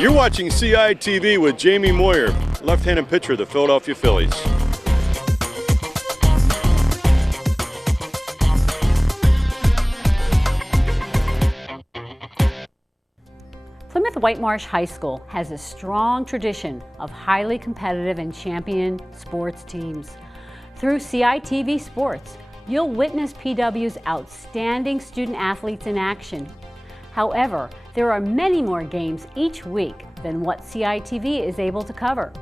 You're watching CITV with Jamie Moyer, left-handed pitcher of the Philadelphia Phillies. Plymouth Whitemarsh High School has a strong tradition of highly competitive and champion sports teams. Through CITV Sports, you'll witness PW's outstanding student athletes in action. However, there are many more games each week than what CITV is able to cover.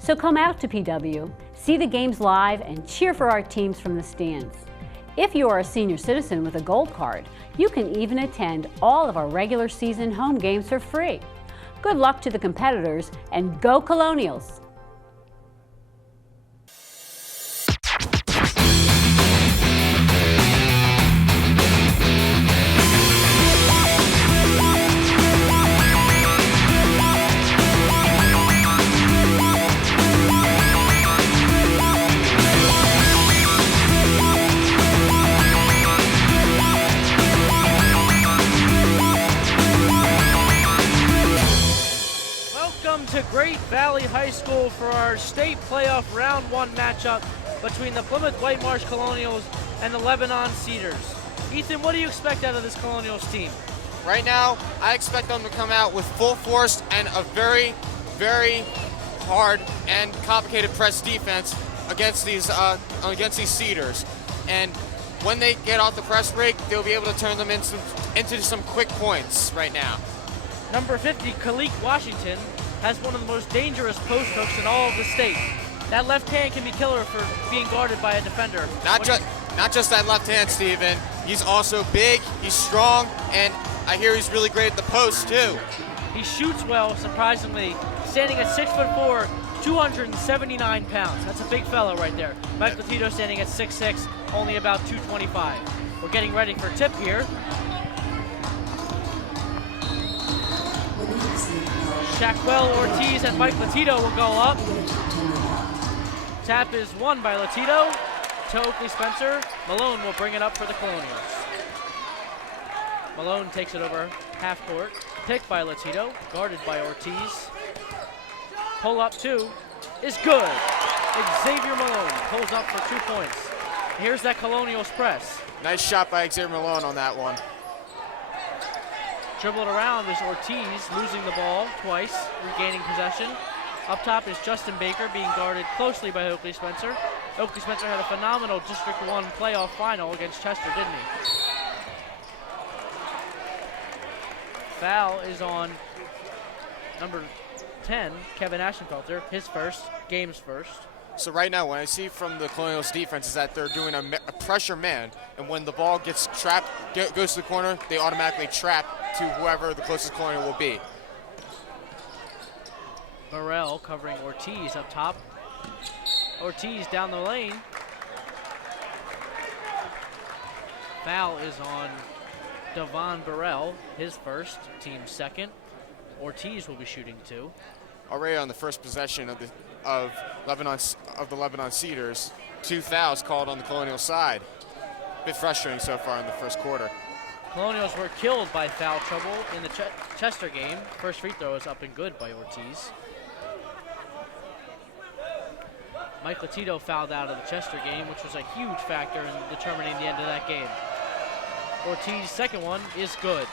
So come out to PW, see the games live, and cheer for our teams from the stands. If you are a senior citizen with a gold card, you can even attend all of our regular season home games for free. Good luck to the competitors, and go Colonials! To Great Valley High School for our state playoff round 1 matchup between the Plymouth Whitemarsh Colonials and the Lebanon Cedars. Ethan, what do you expect out of this Colonials team? Right now, I expect them to come out with full force and a very, very hard and complicated press defense against these Cedars. And when they get off the press break, they'll be able to turn them into some quick points right now. Number 50, Kalik Washington, has one of the most dangerous post hooks in all of the state. That left hand can be killer for being guarded by a defender. Not just that left hand, Steven. He's also big, he's strong, and I hear he's really great at the post too. He shoots well, surprisingly, standing at 6'4", 279 pounds. That's a big fella right there. Mike Latito standing at 6'6", only about 225. We're getting ready for tip here. Shackwell, Ortiz, and Mike Latito will go up. Tap is won by Latito to Oakley Spencer. Malone will bring it up for the Colonials. Malone takes it over half court. Picked by Latito, guarded by Ortiz. Pull up 2 is good. Xavier Malone pulls up for 2 points. Here's that Colonials press. Nice shot by Xavier Malone on that one. Dribbled around is Ortiz, losing the ball twice, regaining possession. Up top is Justin Baker, being guarded closely by Oakley Spencer. Oakley Spencer had a phenomenal District 1 playoff final against Chester, didn't he? Foul is on number 10, Kevin Ashenfelter, his first, game's first. So right now, what I see from the Colonials defense is that they're doing a pressure man, and when the ball gets trapped, goes to the corner, they automatically trap to whoever the closest corner will be. Burrell covering Ortiz up top. Ortiz down the lane. Foul is on Devon Burrell, his first, team's second. Ortiz will be shooting 2. Already on the first possession of the Lebanon Cedars, 2 fouls called on the Colonial side. A bit frustrating so far in the first quarter. Colonials were killed by foul trouble in the Chester game. First free throw is up and good by Ortiz. Mike Latito fouled out of the Chester game, which was a huge factor in determining the end of that game. Ortiz's second one is good.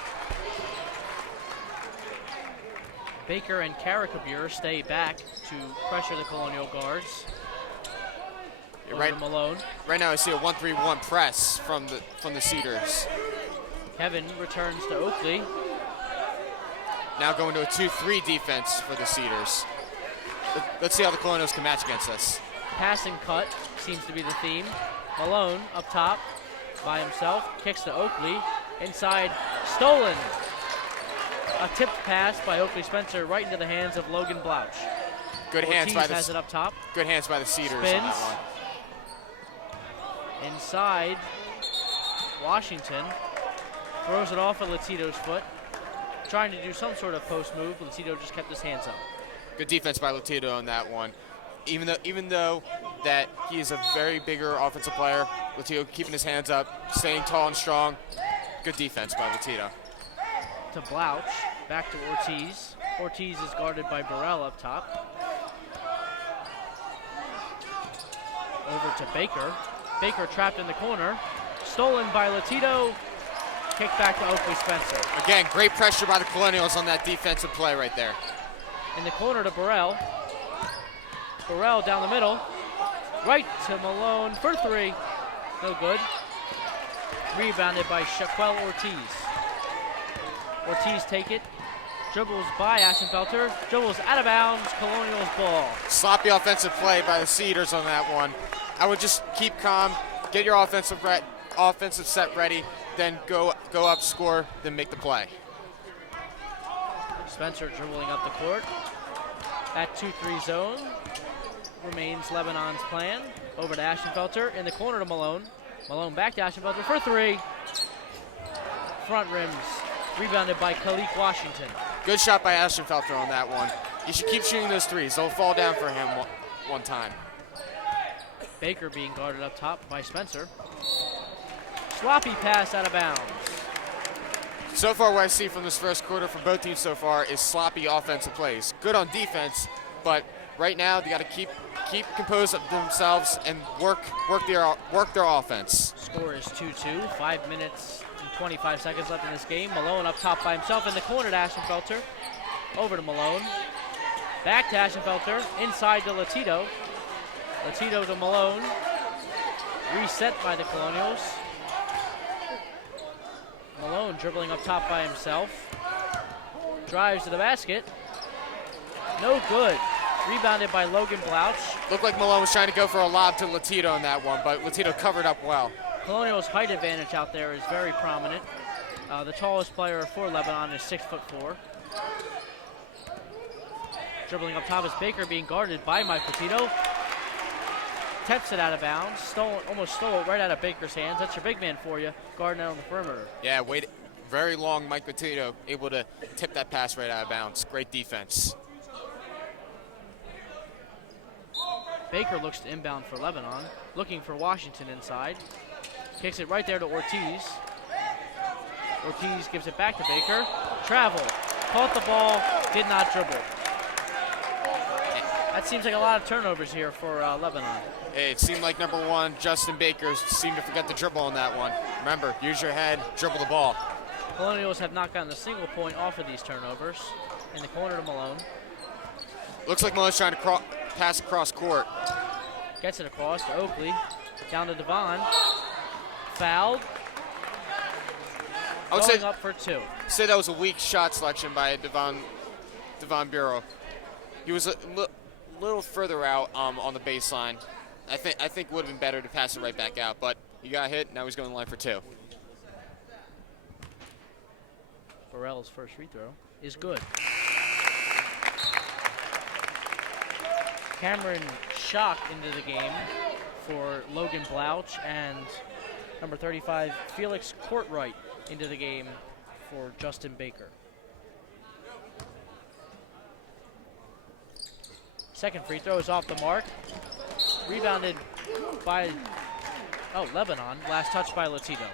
Baker and Karakabur stay back to pressure the Colonial guards. Malone. Right now I see a 1-3-1 press from the Cedars. Kevin returns to Oakley. Now going to a 2-3 defense for the Cedars. Let's see how the Colonials can match against this. Passing cut seems to be the theme. Malone up top by himself, kicks to Oakley. Inside, stolen. A tipped pass by Oakley Spencer right into the hands of Logan Blouch. Good hands by the has it up top. Good hands by the Cedars. Spins. On that one. Inside, Washington throws it off of Latito's foot. Trying to do some sort of post move, but Latito just kept his hands up. Good defense by Latito on that one. Even though that he is a very bigger offensive player, Latito keeping his hands up, staying tall and strong. Good defense by Latito. To Blouch. Back to Ortiz. Ortiz is guarded by Burrell up top. Over to Baker. Baker trapped in the corner. Stolen by Latito. Kick back to Oakley Spencer. Again, great pressure by the Colonials on that defensive play right there. In the corner to Burrell. Burrell down the middle. Right to Malone for three. No good. Rebounded by Shaquel Ortiz. Ortiz take it. Dribbles by Ashenfelter. Dribbles out of bounds. Colonials ball. Sloppy offensive play by the Cedars on that one. I would just keep calm, get your offensive set ready, then go up, score, then make the play. Spencer dribbling up the court. That 2-3 zone remains Lebanon's plan. Over to Ashenfelter in the corner to Malone. Malone back to Ashenfelter for three. Front rims. Rebounded by Khalik Washington. Good shot by Ashenfelter on that one. You should keep shooting those threes. They'll fall down for him one time. Baker being guarded up top by Spencer. Sloppy pass out of bounds. So far, what I see from this first quarter from both teams so far is sloppy offensive plays. Good on defense, but right now they got to keep composed of themselves and work their offense. Score is 2-2. 5 minutes and 25 seconds left in this game. Malone up top by himself in the corner to Ashenfelter. Over to Malone. Back to Ashenfelter. Inside to Latito. Latito to Malone. Reset by the Colonials. Malone dribbling up top by himself. Drives to the basket. No good. Rebounded by Logan Blouch. Looked like Malone was trying to go for a lob to Latito on that one, but Latito covered up well. Colonials' height advantage out there is very prominent. The tallest player for Lebanon is 6'4". Dribbling up top is Baker being guarded by Mike Latito. Taps it out of bounds. Almost stole it right out of Baker's hands. That's your big man for you, guarding out on the perimeter. Yeah, wait, very long Mike Latito able to tip that pass right out of bounds. Great defense. Baker looks to inbound for Lebanon, looking for Washington inside. Kicks it right there to Ortiz. Ortiz gives it back to Baker. Travel. Caught the ball, did not dribble. That seems like a lot of turnovers here for Lebanon. It seemed like number one, Justin Baker, seemed to forget the dribble on that one. Remember, use your head, dribble the ball. Colonials have not gotten a single point off of these turnovers. In the corner to Malone. Looks like Malone's trying to pass across court. Gets it across to Oakley. Down to Devon. Fouled. I would Going up for two. Say that was a weak shot selection by Devon Bureau. He was a little further out on the baseline. I think it would have been better to pass it right back out, but he got hit. Now he's going to the line for two. Burrell's first free throw is good. Cameron Schock into the game for Logan Blouch, and number 35, Felix Courtwright, into the game for Justin Baker. Second free throw is off the mark. Rebounded by Lebanon. Last touch by Latito.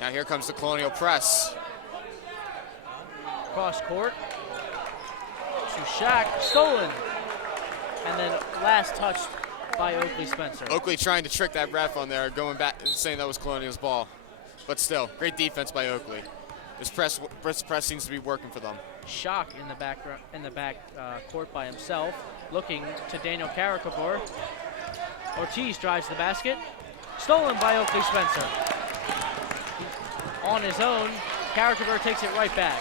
Now here comes the Colonial press. Cross court to Shaq, stolen. And then last touch by Oakley Spencer. Oakley trying to trick that ref on there, going back and saying that was Colonial's ball. But still, great defense by Oakley. This press seems to be working for them. Shock in the back court by himself, looking to Daniel Caracapur. Ortiz drives the basket, stolen by Oakley Spencer. On his own, Caracapur takes it right back.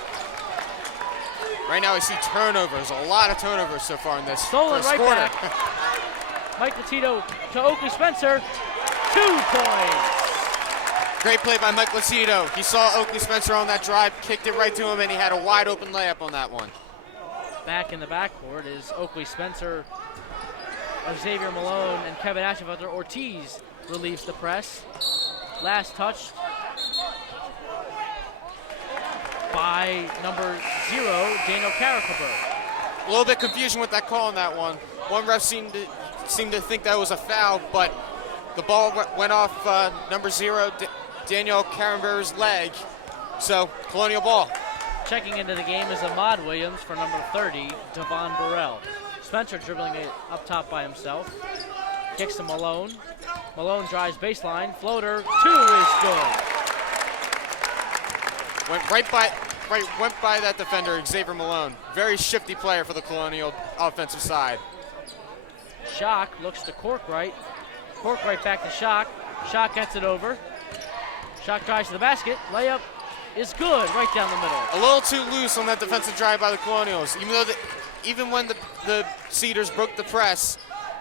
Right now I see turnovers, a lot of turnovers so far in this Stolen first right quarter. back. Mike Latito to Oakley Spencer, 2 points. Great play by Mike Latito. He saw Oakley Spencer on that drive, kicked it right to him, and he had a wide open layup on that one. Back in the backcourt is Oakley Spencer, Xavier Malone, and Kevin Ashenfelter. Ortiz relieves the press. Last touch by number 0, Daniel Caracapur. A little bit confusion with that call on that one. One ref seemed to think that was a foul, but the ball went off number 0, Daniel Carenber's leg. So, Colonial ball. Checking into the game is Ahmad Williams for number 30, Devon Burrell. Spencer dribbling it up top by himself. Kicks to Malone. Malone drives baseline. Floater, 2 is good. Went by that defender, Xavier Malone. Very shifty player for the Colonial offensive side. Shock looks to Corkwright. Corkwright back to Shock. Shock gets it over. Shock drives to the basket. Layup is good right down the middle. A little too loose on that defensive drive by the Colonials. Even when the Cedars broke the press,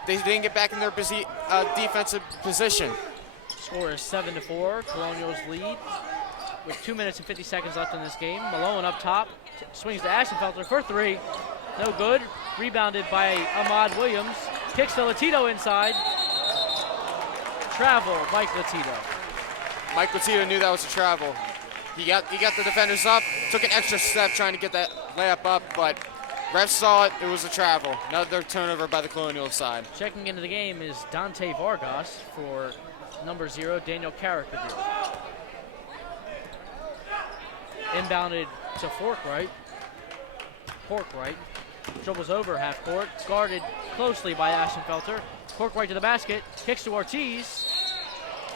they didn't get back in their defensive position. Score is 7-4. Colonials lead with 2 minutes and 50 seconds left in this game. Malone up top, swings to Ashenfelter for 3. No good. Rebounded by Ahmad Williams. Kicks to Latito inside. Travel, Mike Latito. Mike Latito knew that was a travel. He got the defenders up, took an extra step trying to get that layup up, but refs saw it, it was a travel. Another turnover by the Colonial side. Checking into the game is Dante Vargas for number 0, Daniel Carrickaville. Inbounded to Forkwright. Corkwright dribbles over half court, guarded closely by Ashenfelter. Corkwright to the basket, kicks to Ortiz.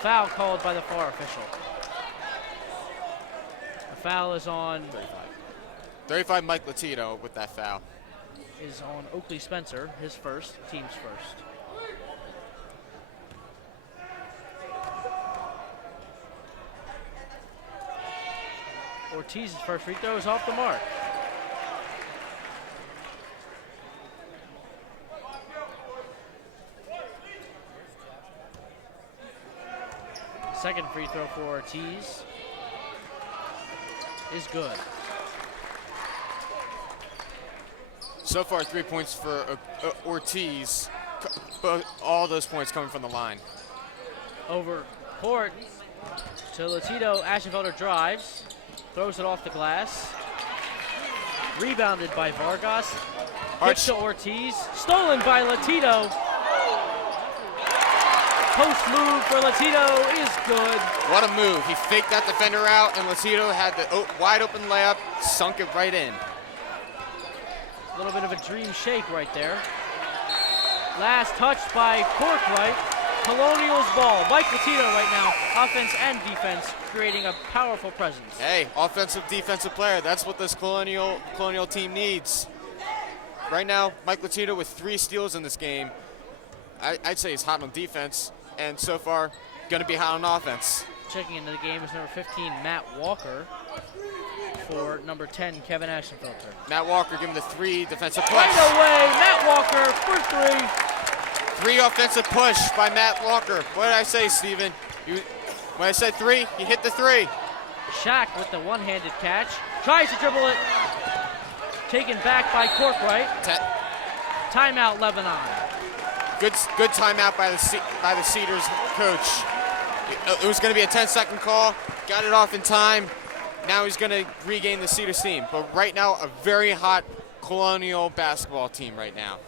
Foul called by the far official. The foul is on 35 Mike Latito with that foul. Is on Oakley Spencer, his first, team's first. Ortiz's first free throw is off the mark. Second free throw for Ortiz is good. So far, 3 points for Ortiz, but all those points coming from the line. Over court to Latito. Ashenfelter drives, throws it off the glass. Rebounded by Vargas. Kicks to Ortiz. Stolen by Latito. Post move for Latito is good. What a move. He faked that defender out, and Latito had the wide open layup, sunk it right in. A little bit of a dream shake right there. Last touch by Corkwright. Colonials ball. Mike Latito right now, offense and defense, creating a powerful presence. Hey, offensive, defensive player. That's what this Colonial team needs. Right now, Mike Latito with 3 steals in this game. I'd say he's hot on defense, and so far, going to be hot on offense. Checking into the game is number 15, Matt Walker, for number 10, Kevin Ashenfelter. Matt Walker giving the 3 defensive push. Right away, Matt Walker for 3. 3 offensive push by Matt Walker. What did I say, Steven? When I said 3, he hit the 3. Shaq with the one-handed catch. Tries to dribble it. Taken back by Corkwright. Timeout, Lebanon. Good timeout by the Cedars coach. It was going to be a 10-second call. Got it off in time. Now he's going to regain the Cedars team. But right now, a very hot Colonial basketball team right now.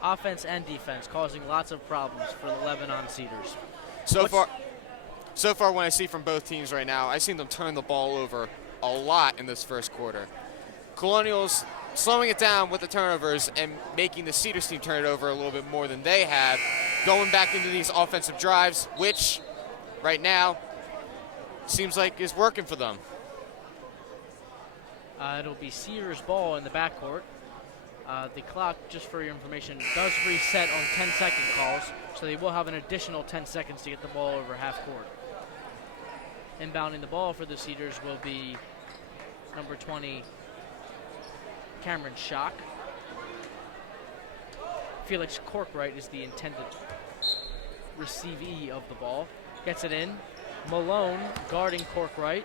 Offense and defense causing lots of problems for the Lebanon Cedars. So far, when I see from both teams right now, I've seen them turn the ball over a lot in this first quarter. Colonials slowing it down with the turnovers and making the Cedars team turn it over a little bit more than they have, going back into these offensive drives, which right now seems like is working for them. It'll be Cedars ball in the backcourt. The clock, just for your information, does reset on 10-second calls, so they will have an additional 10 seconds to get the ball over half court. Inbounding the ball for the Cedars will be number 20, Cameron Schock. Felix Corkwright is the intended receivee of the ball. Gets it in. Malone guarding Corkwright.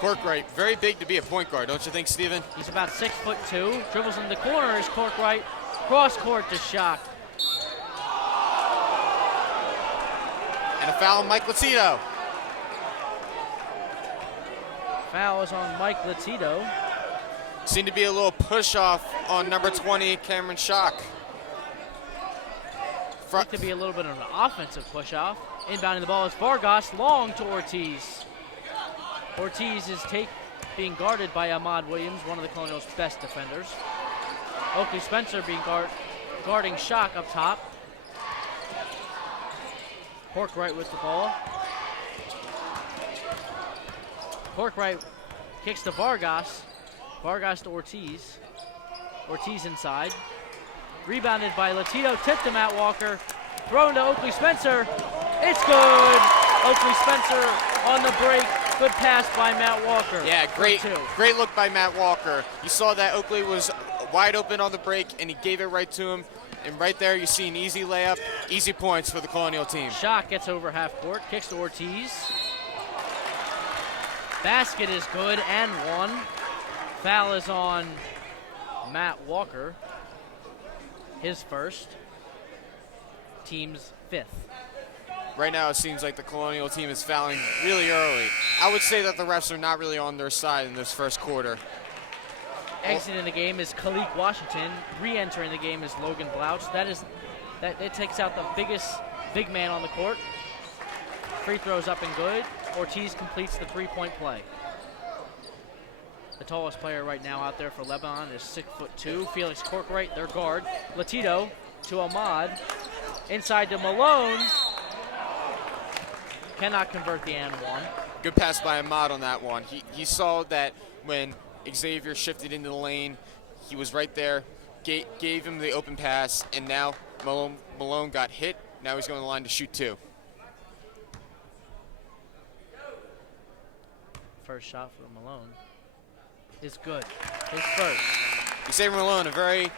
Corkwright, very big to be a point guard, don't you think, Steven? He's about 6'2". Dribbles in the corner is Corkwright. Cross court to Schock. And a foul on Mike Latito. Foul is on Mike Latito. Seemed to be a little push off on number 20, Cameron Schock. Looked to be a little bit of an offensive push off. Inbounding the ball is Vargas, long to Ortiz. Ortiz is being guarded by Ahmad Williams, one of the Colonials' best defenders. Oakley Spencer being guarding Shock up top. Corkwright with the ball. Corkwright kicks to Vargas. Vargas to Ortiz. Ortiz inside. Rebounded by Latito, tipped to Matt Walker. Thrown to Oakley Spencer. It's good. Oakley Spencer on the break. Good pass by Matt Walker. Yeah, great look by Matt Walker. You saw that Oakley was wide open on the break, and he gave it right to him. And right there, you see an easy layup, easy points for the Colonial team. Shock gets over half court, kicks to Ortiz. Basket is good and one. Foul is on Matt Walker. His first. Team's fifth. Right now, it seems like the Colonial team is fouling really early. I would say that the refs are not really on their side in this first quarter. Exiting the game is Khalik Washington. Re-entering the game is Logan Blouch. It takes out the biggest big man on the court. Free throws up and good. Ortiz completes the three-point play. The tallest player right now out there for Lebanon is 6'2". Felix Corkwright, their guard. Latito to Ahmad. Inside to Malone. Cannot convert the and one. Good pass by Ahmad on that one. He saw that when Xavier shifted into the lane, he was right there, gave him the open pass, and now Malone got hit. Now he's going to the line to shoot two. First shot for Malone is good. His first. Xavier Malone, a very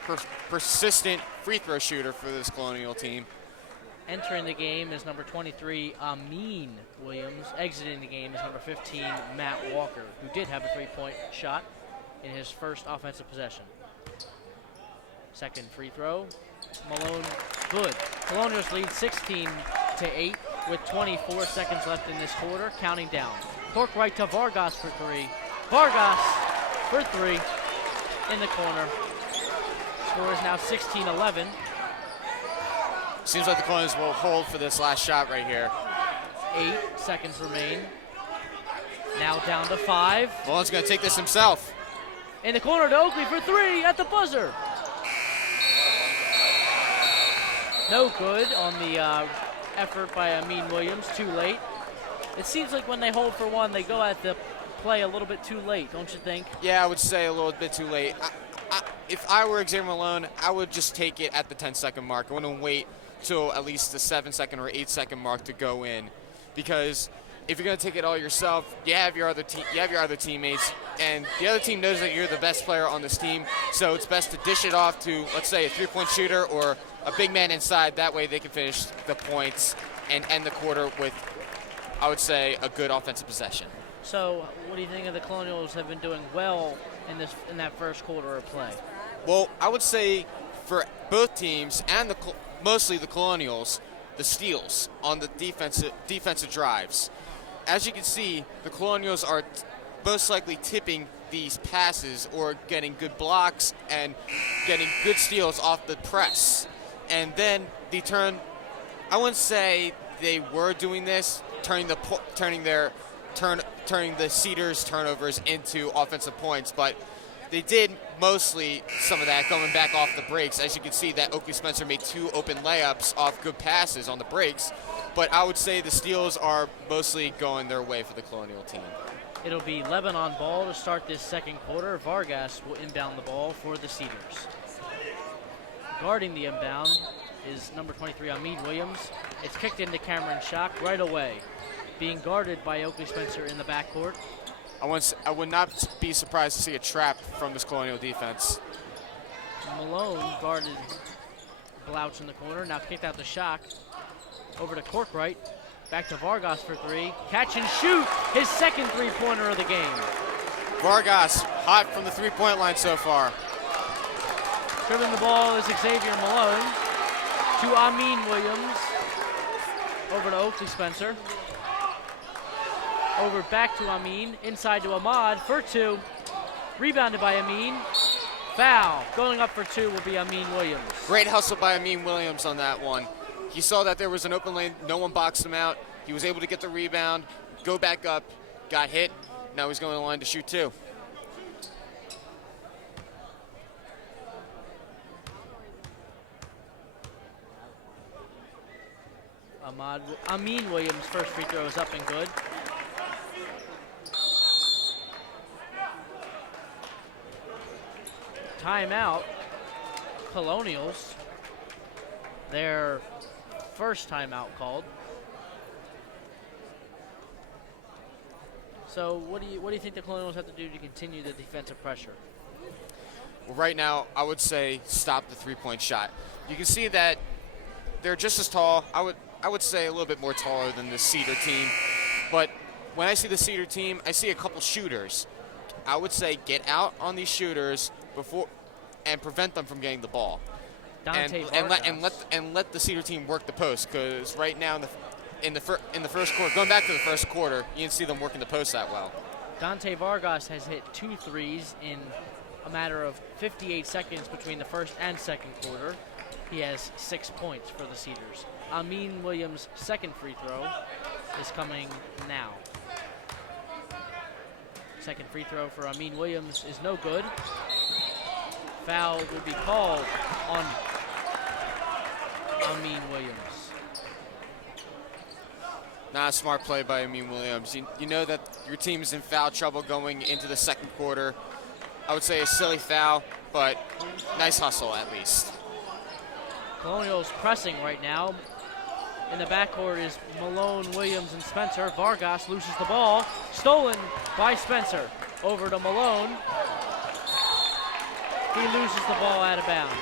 persistent free throw shooter for this Colonial team. Entering the game is number 23, Amin Williams. Exiting the game is number 15, Matt Walker, who did have a three-point shot in his first offensive possession. Second free throw, Malone, good. Colonials lead 16-8 with 24 seconds left in this quarter, counting down. Corkwright to Vargas for three. Vargas for three in the corner. Score is now 16-11. Seems like the Colonials will hold for this last shot right here. 8 seconds remain. Now down to 5. Malone's going to take this himself. In the corner to Oakley for three at the buzzer. No good on the effort by Amin Williams, too late. It seems like when they hold for one, they go at the play a little bit too late, don't you think? Yeah, I would say a little bit too late. If I were Xavier Malone, I would just take it at the 10-second mark. I wouldn't wait till at least the 7-second or 8-second mark to go in, because if you're going to take it all yourself, you have your other teammates, and the other team knows that you're the best player on this team, so it's best to dish it off to, let's say, a three-point shooter or a big man inside. That way they can finish the points and end the quarter with, I would say, a good offensive possession. So what do you think of the Colonials have been doing well in that first quarter of play? Well, I would say for both teams and mostly the Colonials, the steals on the defensive drives. As you can see, the Colonials are most likely tipping these passes or getting good blocks and getting good steals off the press. And then I wouldn't say they were doing this, turning the Ceders turnovers into offensive points, but they did mostly some of that going back off the breaks. As you can see, that Oakley Spencer made 2 open layups off good passes on the breaks, but I would say the steals are mostly going their way for the Colonial team. It'll be Lebanon ball to start this second quarter. Vargas will inbound the ball for the Cedars. Guarding the inbound is number 23, Amin Williams. It's kicked into Cameron Shock right away, being guarded by Oakley Spencer in the backcourt. I would not be surprised to see a trap from this Colonial defense. Malone guarded Blouch in the corner. Now kicked out to Shock. Over to Corkwright. Back to Vargas for three. Catch and shoot. His second three-pointer of the game. Vargas hot from the three-point line so far. Dribbling the ball is Xavier Malone. To Amin Williams. Over to Oakley Spencer. Over back to Amin. Inside to Ahmad for two. Rebounded by Amin. Foul. Going up for two will be Amin Williams. Great hustle by Amin Williams on that one. He saw that there was an open lane, no one boxed him out. He was able to get the rebound, go back up, got hit. Now he's going to the line to shoot 2. Amin Williams' first free throw is up and good. Timeout, Colonials. Their first timeout called. So what do you think the Colonials have to do to continue the defensive pressure? Well, right now, I would say stop the three-point shot. You can see that they're just as tall. I would say a little bit more taller than the Cedar team. But when I see the Cedar team, I see a couple shooters. I would say get out on these shooters before and prevent them from getting the ball. And let the Cedar team work the post, because right now in the first quarter, going back to the first quarter, you didn't see them working the post that well. Dante Vargas has hit 2 threes in a matter of 58 seconds between the first and second quarter. He has 6 points for the Cedars. Amin Williams' second free throw is coming now. Second free throw for Amin Williams is no good. Foul would be called on Amin Williams. Not a smart play by Amin Williams. You know that your team is in foul trouble going into the second quarter. I would say a silly foul, but nice hustle at least. Colonials pressing right now. In the backcourt is Malone, Williams, and Spencer. Vargas loses the ball. Stolen by Spencer. Over to Malone. He loses the ball out of bounds.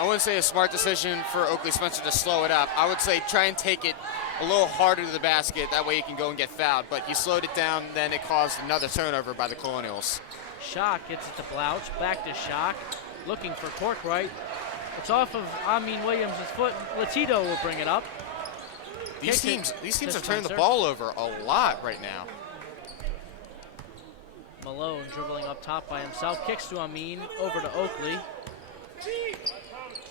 I wouldn't say a smart decision for Oakley Spencer to slow it up. I would say try and take it a little harder to the basket. That way you can go and get fouled. But he slowed it down, then it caused another turnover by the Colonials. Shock gets it to Blouch. Back to Shock. Looking for Corkwright. It's off of Amin Williams' foot. Latito will bring it up. These teams are turning the ball over a lot right now. Malone dribbling up top by himself. Kicks to Amin. Over to Oakley.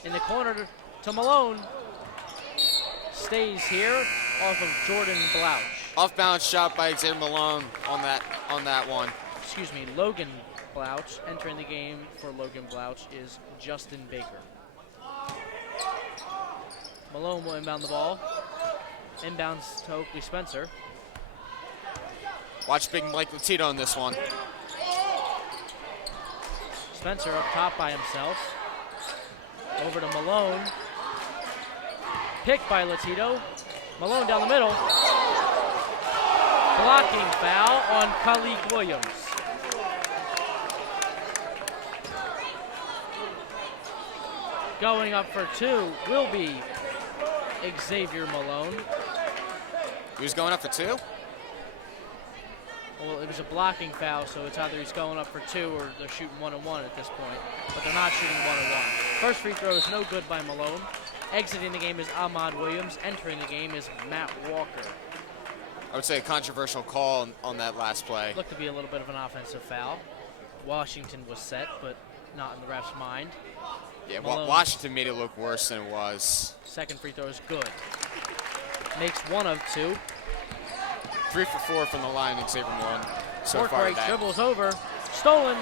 In the corner to Malone. Stays here off of Jordan Blouch. Off-balance shot by Xavier Malone on that one. Excuse me, Logan Blouch. Entering the game for Logan Blouch is Justin Baker. Malone will inbound the ball. Inbounds to Oakley Spencer. Watch big Mike Latito on this one. Spencer up top by himself. Over to Malone. Picked by Latito. Malone down the middle. Blocking foul on Khalik Williams. Going up for 2 will be Xavier Malone. He was going up for 2? Well, it was a blocking foul, so it's either he's going up for 2 or they're shooting 1-on-1 at this point. But they're not shooting 1-on-1. First free throw is no good by Malone. Exiting the game is Ahmad Williams. Entering the game is Matt Walker. I would say a controversial call on that last play. Looked to be a little bit of an offensive foul. Washington was set, but not in the ref's mind. Yeah, Washington made it look worse than it was. Second free throw is good. Makes 1 of 2. 3 for 4 from the line in Xavier Malone so far Corkwright today. dribbles over. Stolen.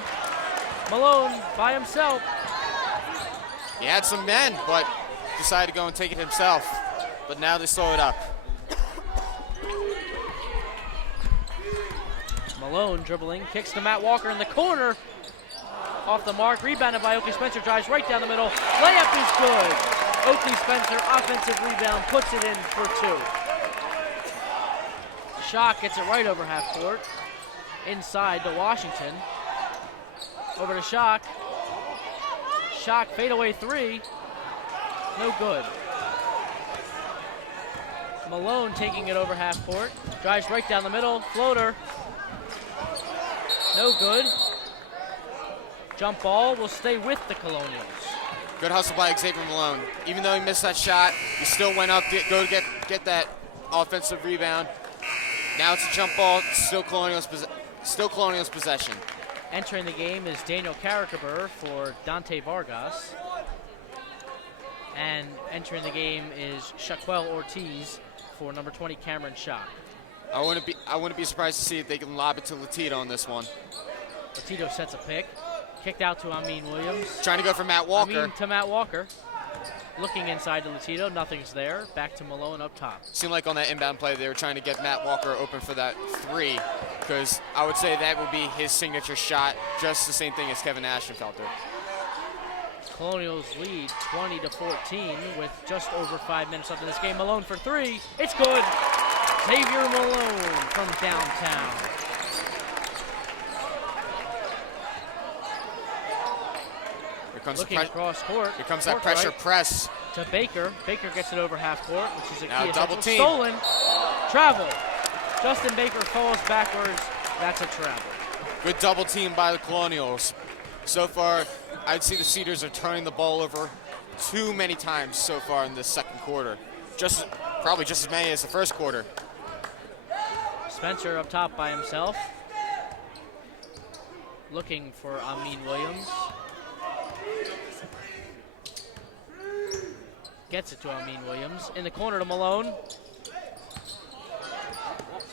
Malone by himself. He had some men, but decided to go and take it himself. But now they slow it up. Malone dribbling, kicks to Matt Walker in the corner. Off the mark, rebounded by Oakley Spencer, drives right down the middle. Layup is good. Oakley Spencer, offensive rebound, puts it in for 2. Shock gets it right over half court. Inside to Washington. Over to Shock. Shock fadeaway 3. No good. Malone taking it over half court. Drives right down the middle. Floater. No good. Jump ball will stay with the Colonials. Good hustle by Xavier Malone. Even though he missed that shot, he still went up to get that offensive rebound. Now it's a jump ball. Still Colonials possession. Entering the game is Daniel Carricaber for Dante Vargas. And entering the game is Shaquel Ortiz for number 20, Cameron Shock. I wouldn't be surprised to see if they can lob it to Latito on this one. Latito sets a pick. Kicked out to Amin Williams. Trying to go for Matt Walker. Amin to Matt Walker. Looking inside to Latito, nothing's there. Back to Malone up top. Seemed like on that inbound play they were trying to get Matt Walker open for that 3, because I would say that would be his signature shot, just the same thing as Kevin Ashenfelter. Colonials lead 20-14 with just over 5 minutes left in this game. Malone for 3. It's good. Xavier Malone from downtown. Looking across court. Here comes that pressure press. To Baker. Baker gets it over half court, which is a now key double team. Stolen. Travel. Justin Baker falls backwards. That's a travel. Good double team by the Colonials. So far, I'd see the Cedars are turning the ball over too many times so far in this second quarter. Probably just as many as the first quarter. Spencer up top by himself. Looking for Amin Williams. Gets it to Amin Williams. In the corner to Malone.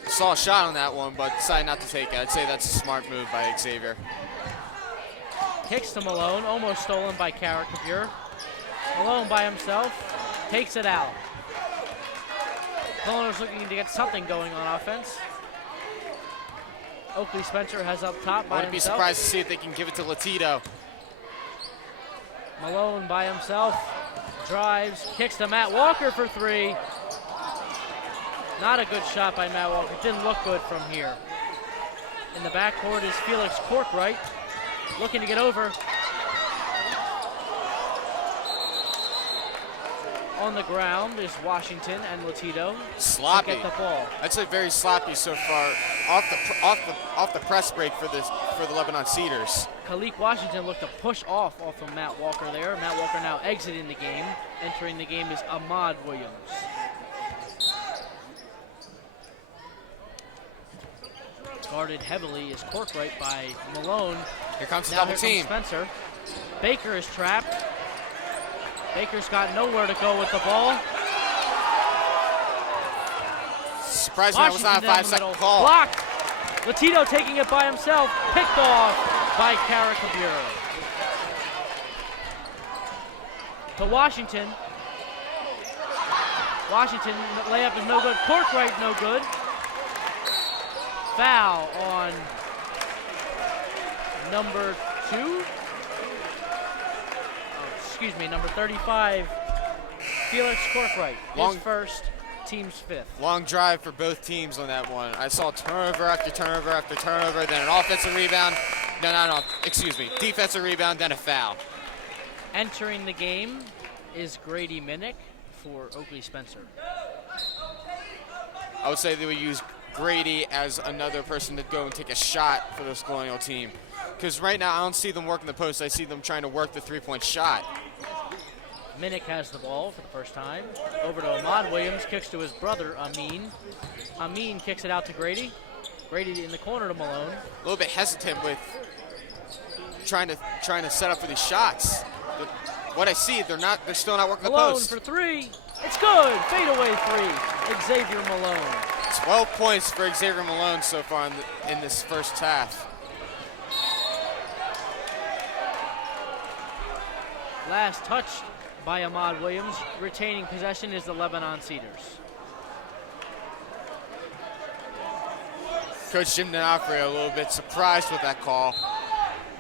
Saw a shot on that one, but decided not to take it. I'd say that's a smart move by Xavier. Kicks to Malone, almost stolen by Kara Kapur. Malone by himself, takes it out. Colonials looking to get something going on offense. Oakley Spencer has up top by himself. Wouldn't be surprised to see if they can give it to Latito. Malone by himself, drives, kicks to Matt Walker for 3. Not a good shot by Matt Walker, didn't look good from here. In the backcourt is Felix Corkwright, looking to get over. On the ground is Washington and Latito. Sloppy. To get the ball. I'd say very sloppy so far. Off the press break for the Lebanon Cedars. Khalik Washington looked to push off of Matt Walker there. Matt Walker now exiting the game. Entering the game is Ahmad Williams. Guarded heavily is Corkwright by Malone. Here comes the Now double here team. Comes Spencer. Baker is trapped. Baker's got nowhere to go with the ball. Surprised that was not a 5-second call. Blocked. Latito taking it by himself. Picked off by Kara Kapur. To Washington. Washington, layup is no good. Corkwright no good. Foul on number 2. Number 35, Felix Corkwright. His first, team's 5th. Long drive for both teams on that one. I saw turnover after turnover after turnover, then an offensive rebound. Defensive rebound, then a foul. Entering the game is Grady Minnick for Oakley Spencer. I would say they would use Grady as another person to go and take a shot for this Colonial team. Because right now I don't see them working the post. I see them trying to work the 3-point shot. Minnick has the ball for the first time. Over to Ahmad Williams, kicks to his brother, Amin. Amin kicks it out to Grady. Grady in the corner to Malone. A little bit hesitant with trying to set up for these shots. But what I see, they're still not working Malone the post. For 3. It's good. Fadeaway 3. Xavier Malone. 12 points for Xavier Malone so far in this first half. Last touch by Ahmad Williams. Retaining possession is the Lebanon Cedars. Coach Jim D'Onofrio a little bit surprised with that call.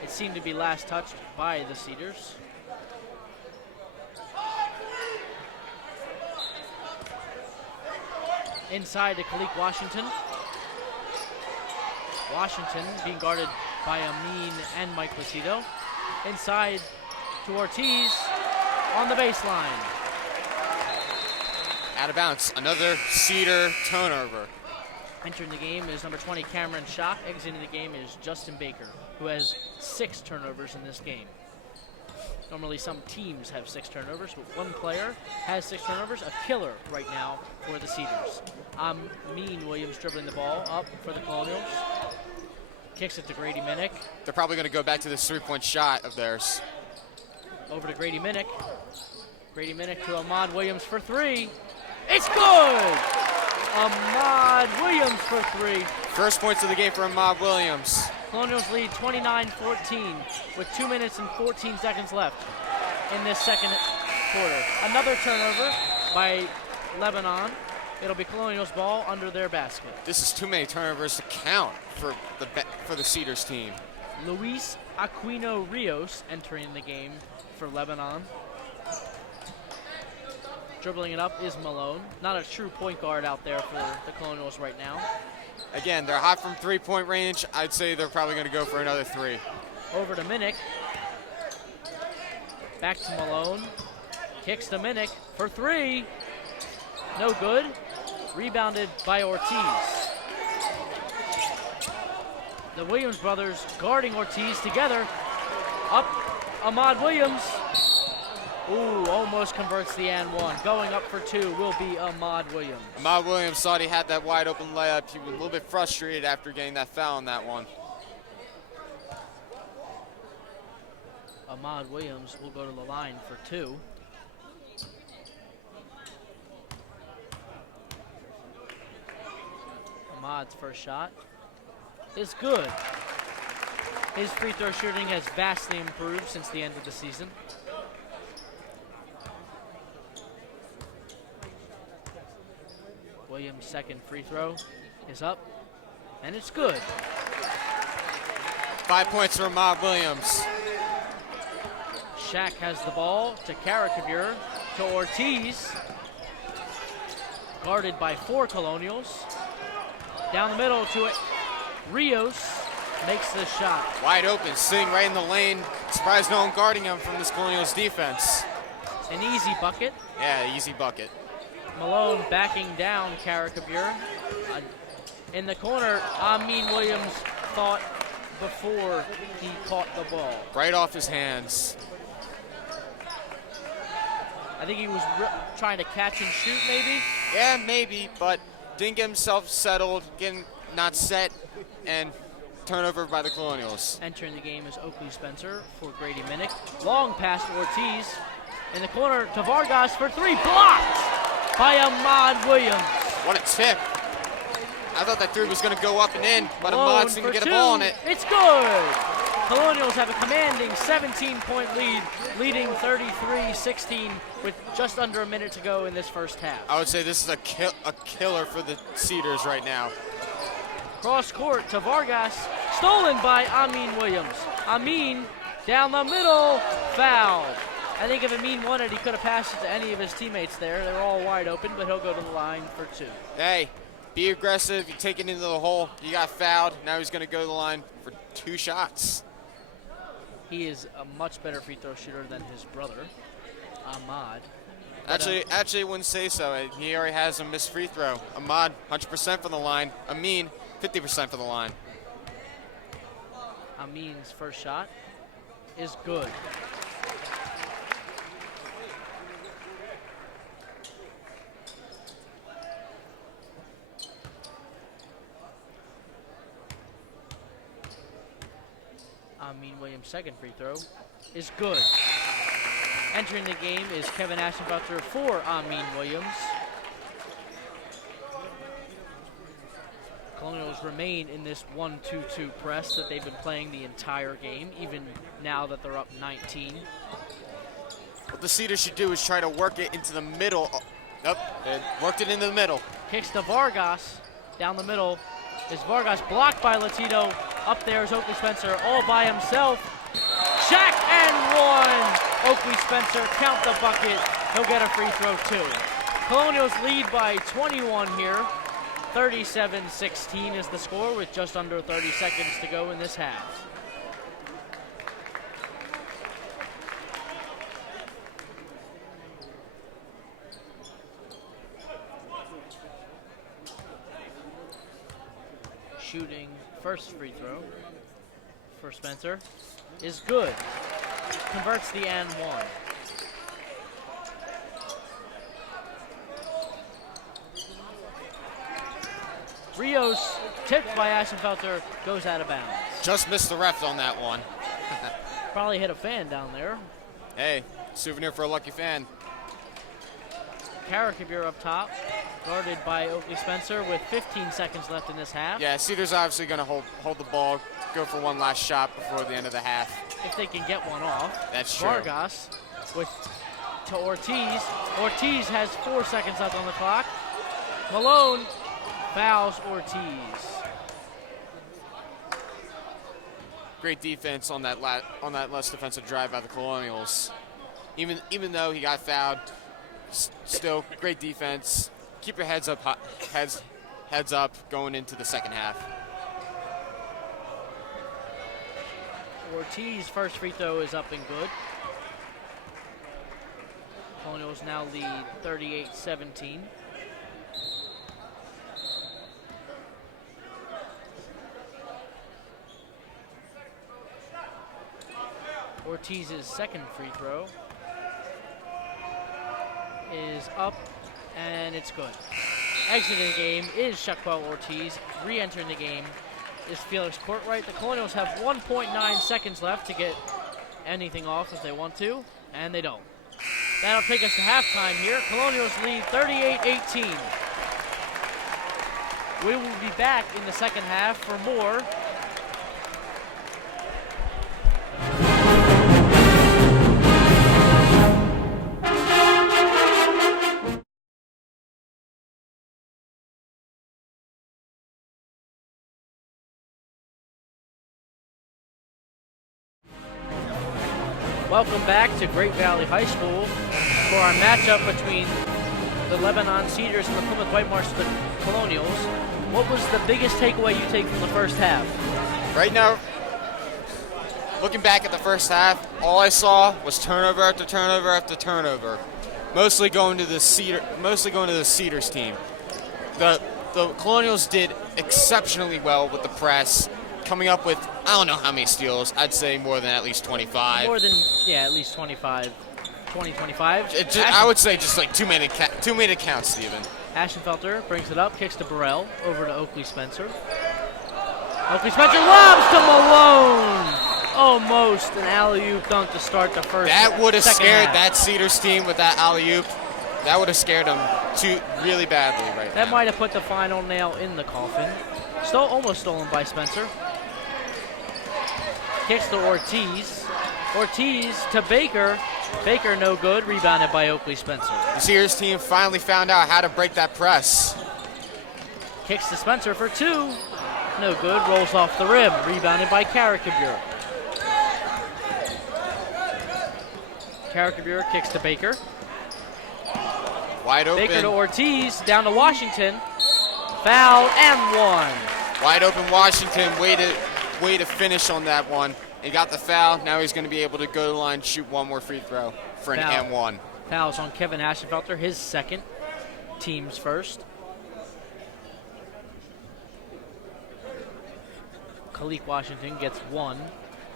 It seemed to be last touched by the Cedars. Inside to Khalik Washington. Washington being guarded by Amin and Mike Placido. Inside to Ortiz on the baseline. Out of bounds, another Cedar turnover. Entering the game is number 20, Cameron Shock. Exiting the game is Justin Baker, who has 6 turnovers in this game. Normally some teams have 6 turnovers, but one player has 6 turnovers. A killer right now for the Cedars. Amin Williams dribbling the ball up for the Colonials. Kicks it to Grady Minnick. They're probably going to go back to this 3-point shot of theirs. Over to Grady Minnick. Grady Minnick to Ahmad Williams for three. It's good! Ahmad Williams for three. First points of the game for Ahmad Williams. Colonials lead 29-14 with 2 minutes and 14 seconds left in this second quarter. Another turnover by Lebanon. It'll be Colonials ball under their basket. This is too many turnovers to count for the Cedars team. Luis Aquino Rios entering the game for Lebanon. Dribbling it up is Malone. Not a true point guard out there for the Colonials right now. Again, they're hot from three-point range. I'd say they're probably going to go for another three. Over to Minnick. Back to Malone. Kicks to Minnick for three. No good. Rebounded by Ortiz. The Williams brothers guarding Ortiz together. Up, Ahmad Williams. Ooh, almost converts the and one. Going up for two will be Ahmad Williams. Ahmad Williams thought he had that wide open layup. He was a little bit frustrated after getting that foul on that one. Ahmad Williams will go to the line for two. Ahmad's first shot is good. His free throw shooting has vastly improved since the end of the season. Williams' second free throw is up, and it's good. 5 points for Ahmad Williams. Shaq has the ball to Karakabur, to Ortiz. Guarded by 4 Colonials. Down the middle to it. Rios makes the shot. Wide open, sitting right in the lane. Surprised no one guarding him from this Colonials defense. An easy bucket. Yeah, easy bucket. Malone backing down Karakabur. In the corner, Amin Williams thought before he caught the ball. Right off his hands. I think he was trying to catch and shoot, maybe? Yeah, maybe, but didn't get himself settled, getting not set, and turnover by the Colonials. Entering the game is Oakley Spencer for Grady Minnick. Long pass to Ortiz. In the corner to Vargas for three. Blocked by Ahmad Williams. What a tip. I thought that three was going to go up and in, but Malone Ahmad didn't for get a two. ball on it. It's good. Colonials have a commanding 17-point lead, leading 33-16 with just under a minute to go in this first half. I would say this is a killer for the Cedars right now. Cross court to Vargas, stolen by Amin Williams. Amin down the middle, fouled. I think if Amin wanted, he could have passed it to any of his teammates there. They were all wide open, but he'll go to the line for two. Hey, be aggressive. You take it into the hole. You got fouled. Now he's going to go to the line for 2 shots. He is a much better free throw shooter than his brother, Ahmad. Actually, I wouldn't say so. He already has a missed free throw. Ahmad, 100% from the line. Amin, 50% for the line. Amin's first shot is good. Amin Williams' second free throw is good. Entering the game is Kevin Ashenfelter for Amin Williams. Colonials remain in this 1-2-2 press that they've been playing the entire game, even now that they're up 19. What the Cedars should do is try to work it into the middle. Nope, they worked it into the middle. Kicks to Vargas. Down the middle is Vargas, blocked by Latino. Up there is Oakley Spencer all by himself. Shaq and one. Oakley Spencer, count the bucket. He'll get a free throw too. Colonials lead by 21 here. 37-16 is the score with just under 30 seconds to go in this half. Shooting first free throw for Spencer is good. Converts the and one. Rios, tipped by Ashenfelter, goes out of bounds. Just missed the ref on that one. Probably hit a fan down there. Hey, souvenir for a lucky fan. Caracabure up top, guarded by Oakley Spencer with 15 seconds left in this half. Yeah, Cedars obviously going to hold the ball, go for one last shot before the end of the half. If they can get one off. That's true. Vargas to Ortiz. Ortiz has 4 seconds left on the clock. Malone fouls Ortiz. Great defense on that less defensive drive by the Colonials. Even though he got fouled, still great defense. Keep your heads up going into the second half. Ortiz first free throw is up and good. Colonials now lead 38-17. Ortiz's second free throw is up, and it's good. Exiting the game is Shaquille Ortiz. Re-entering the game is Felix Courtwright. The Colonials have 1.9 seconds left to get anything off if they want to, and they don't. That'll take us to halftime here. Colonials lead 38-18. We will be back in the second half for more. Welcome back to Great Valley High School for our matchup between the Lebanon Cedars and the Plymouth Whitemarsh Colonials. What was the biggest takeaway you take from the first half? Right now, looking back at the first half, all I saw was turnover after turnover after turnover, mostly going to the Cedars team. The Colonials did exceptionally well with the press, coming up with, I don't know how many steals. I'd say more than at least 25. More than, yeah, at least 25. 25. I would say just like too many to count, Steven. Ashenfelter brings it up, kicks to Burrell, over to Oakley Spencer. Oakley Spencer lobs to Malone. Almost an alley-oop dunk to start the first. That would have scared half. that Cedars team with that alley-oop. That would have scared them really badly right now. That might have put the final nail in the coffin. Almost stolen by Spencer. Kicks to Ortiz. Ortiz to Baker. Baker no good, rebounded by Oakley Spencer. The Cedars team finally found out how to break that press. Kicks to Spencer for two. No good, rolls off the rim, rebounded by Caracabure. Caracabure kicks to Baker. Wide open. Baker to Ortiz, down to Washington. Foul and one. Wide open Washington, way to finish on that one. He got the foul. Now he's going to be able to go to the line and shoot one more free throw for an and one. Fouls on Kevin Ashenfelter, his second, team's first. Khalik Washington gets one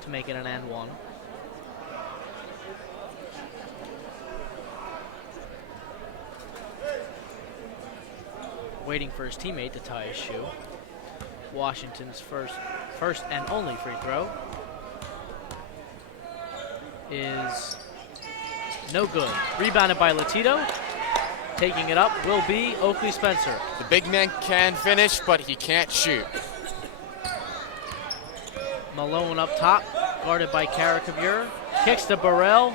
to make it an and one. Waiting for his teammate to tie his shoe. Washington's first and only free throw is no good. Rebounded by Latito. Taking it up will be Oakley Spencer. The big man can finish, but he can't shoot. Malone up top, guarded by Caracabure. Kicks to Burrell.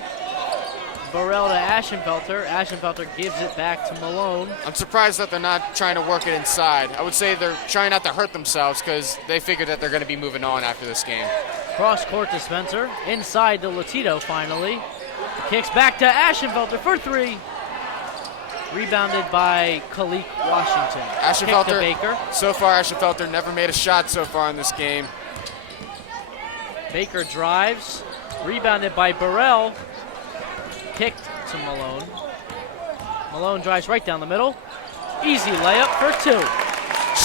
Burrell to Ashenfelter. Ashenfelter gives it back to Malone. I'm surprised that they're not trying to work it inside. I would say they're trying not to hurt themselves because they figure that they're going to be moving on after this game. Cross court to Spencer. Inside to Latito finally. Kicks back to Ashenfelter for three. Rebounded by Khalik Washington. Ashenfelter, Kick to Baker. So far, Ashenfelter never made a shot so far in this game. Baker drives. Rebounded by Burrell. Kicked to Malone. Malone drives right down the middle. Easy layup for two.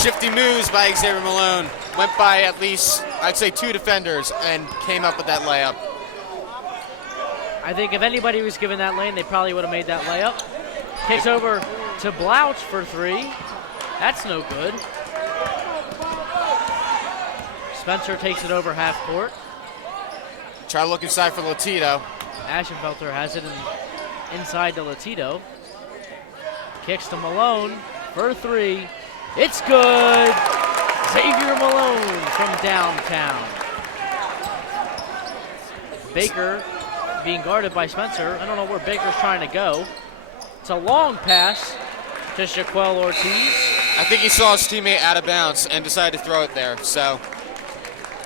Shifty moves by Xavier Malone. Went by at least, I'd say, two defenders and came up with that layup. I think if anybody was given that lane, they probably would have made that layup. Kicks over to Blouch for three. That's no good. Spencer takes it over half court. Try to look inside for Latito. Ashenfelter has it inside to Latito. Kicks to Malone for 3. It's good. Xavier Malone from downtown. Baker being guarded by Spencer. I don't know where Baker's trying to go. It's a long pass to Shaquille Ortiz. I think he saw his teammate out of bounds and decided to throw it there. So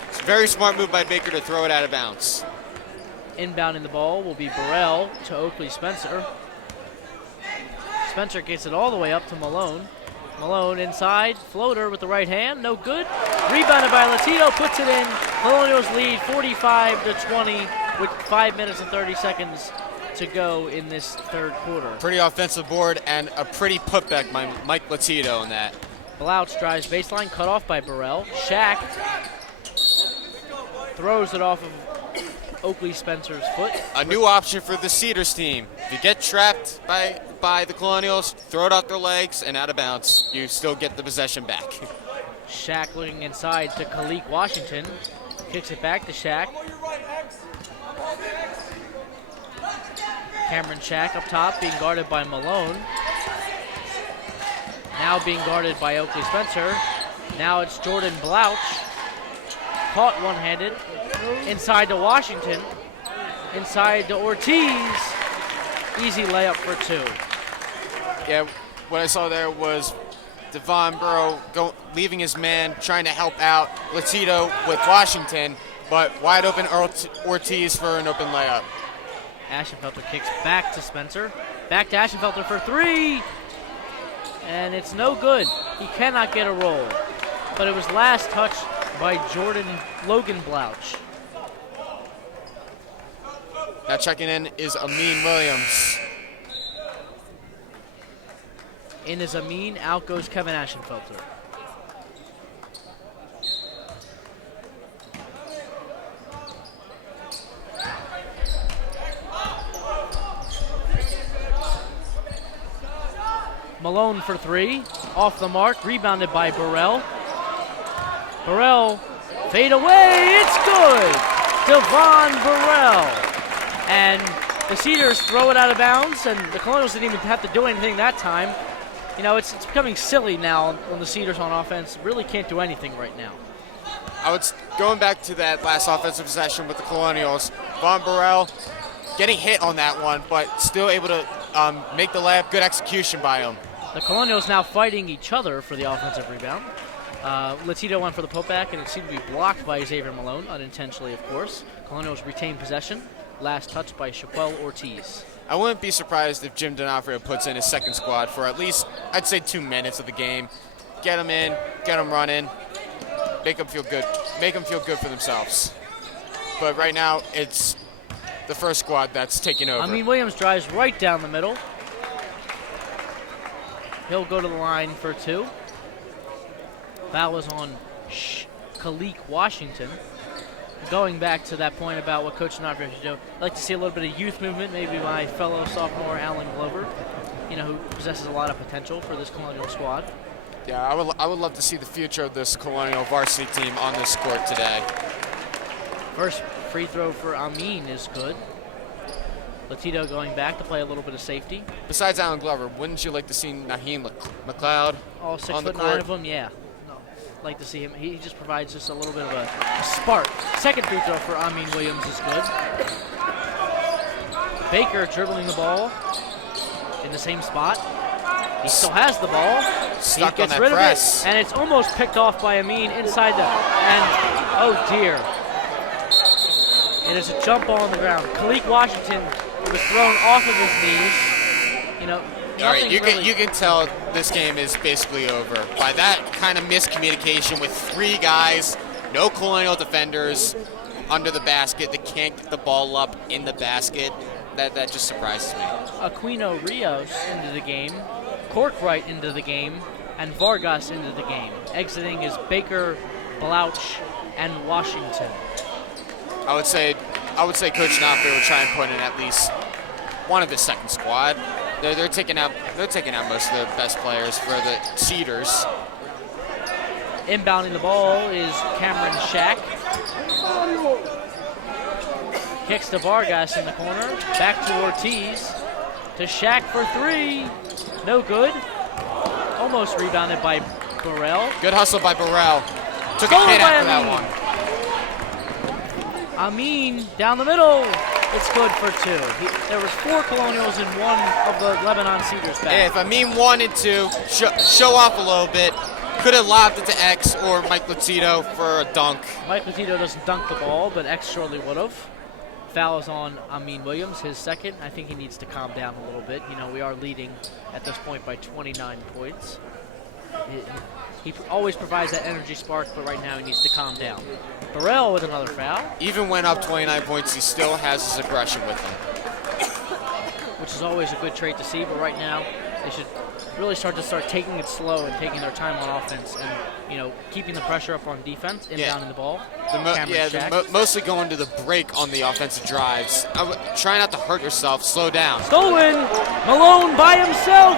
it's a very smart move by Baker to throw it out of bounds. Inbounding the ball will be Burrell to Oakley Spencer. Spencer gets it all the way up to Malone. Malone inside, floater with the right hand, no good. Rebounded by Latino, puts it in. Colonials lead 45-20 with 5 minutes and 30 seconds to go in this third quarter. Pretty offensive board and a pretty putback by Mike Latino in that. Blouch drives baseline, cut off by Burrell. Shaq throws it off of Oakley Spencer's foot. A new option for the Cedars team. If you get trapped by the Colonials, throw it off their legs and out of bounds. You still get the possession back. Shaq looking inside to Khalik Washington. Kicks it back to Shaq. Cameron Shaq up top being guarded by Malone. Now being guarded by Oakley Spencer. Now it's Jordan Blouch. Caught one-handed. Inside to Washington. Inside to Ortiz. Easy layup for 2. Yeah, what I saw there was Devon Burrow leaving his man, trying to help out Latino with Washington, but wide open Ortiz for an open layup. Ashenfelter kicks back to Spencer. Back to Ashenfelter for 3. And it's no good. He cannot get a roll. But it was last touched by Logan Blouch. Now checking in is Amin Williams. In is Amin, out goes Kevin Ashenfelter. Malone for 3, off the mark, rebounded by Burrell. Burrell, fade away, it's good! Devon Burrell. And the Cedars throw it out of bounds, and the Colonials didn't even have to do anything that time. You know, it's becoming silly now when the Cedars on offense really can't do anything right now. Going back to that last offensive possession with the Colonials, Von Burrell getting hit on that one, but still able to make the layup. Good execution by him. The Colonials now fighting each other for the offensive rebound. Latino went for the putback, and it seemed to be blocked by Xavier Malone, unintentionally, of course. Colonials retain possession. Last touch by Shaquille Ortiz. I wouldn't be surprised if Jim D'Onofrio puts in his second squad for at least, I'd say, 2 minutes of the game. Get them in, get them running, make them feel good for themselves. But right now, it's the first squad that's taking over. I mean, Williams drives right down the middle. He'll go to the line for 2. Foul is on Khalik Washington. Going back to that point about what Coach D'Onofrio should do, I'd like to see a little bit of youth movement, maybe my fellow sophomore Alan Glover, who possesses a lot of potential for this Colonial squad. Yeah, I would love to see the future of this Colonial varsity team on this court today. First free throw for Amin is good. Latino going back to play a little bit of safety. Besides Alan Glover, wouldn't you like to see Naheem McLeod all 6'9" on the court? of them? Yeah. Like to see him. He just provides just a little bit of a spark. Second free throw for Amin Williams is good. Baker dribbling the ball in the same spot. He still has the ball. Stuck he gets on that rid press. of it, and it's almost picked off by Amin inside and oh dear. It is a jump ball on the ground. Khalik Washington was thrown off of his knees. All right, you can tell this game is basically over by that kind of miscommunication with 3 guys, no Colonial defenders under the basket that can't get the ball up in the basket. That just surprises me. Aquino Rios into the game, Corkwright into the game, and Vargas into the game. Exiting is Baker, Blouch, and Washington. I would say Coach D'Onofrio would try and put in at least one of the second squad. They're taking out most of the best players for the Cedars. Inbounding the ball is Cameron Shaq. Kicks to Vargas in the corner. Back to Ortiz. to Shaq for three. No good. Almost rebounded by Burrell. Good hustle by Burrell. Took Stolen a hit by after that Amin. one. Amin down the middle. It's good for two. There was 4 Colonials in one of the Lebanon Ceders back. Yeah, if Amin wanted to show off a little bit, could have lobbed it to X or Mike Latito for a dunk. Mike Latito doesn't dunk the ball, but X surely would have. Foul is on Amin Williams, his second. I think he needs to calm down a little bit. You know, we are leading at this point by 29 points. He always provides that energy spark, but right now he needs to calm down. Burrell with another foul. Even when up 29 points, he still has his aggression with him. Which is always a good trait to see, but right now they should really start taking it slow and taking their time on offense and, you know, keeping the pressure up on defense, inbounding the ball. Mostly going to the break on the offensive drives. Try not to hurt yourself. Slow down. Stolen. Malone by himself.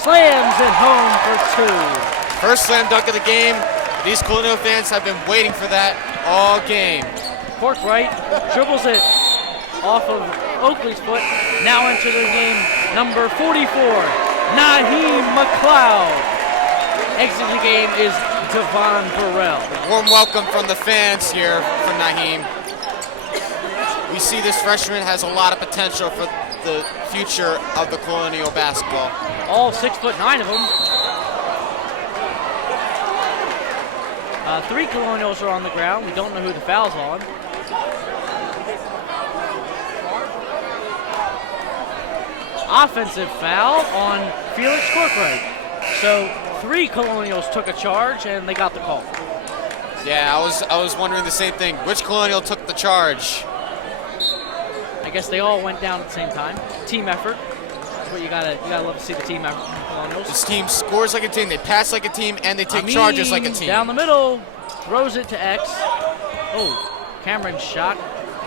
Slams it home for two. First slam dunk of the game. These Colonial fans have been waiting for that all game. Corkwright dribbles it off of Oakley's foot. Now into the game, number 44, Naheem McLeod. Exit the game is Devon Burrell. Warm welcome from the fans here for Naheem. We see this freshman has a lot of potential for the future of the Colonial basketball. All 6'9" of them. 3 Colonials are on the ground. We don't know who the foul's on. Offensive foul on Felix Corcoran. So 3 Colonials took a charge and they got the call. Yeah, I was wondering the same thing. Which Colonial took the charge? I guess they all went down at the same time. Team effort. That's what you gotta love to see, the team effort from the Colonials. This team scores like a team, they pass like a team, and they take charges like a team. Down the middle, throws it to X. Oh, Cameron's shot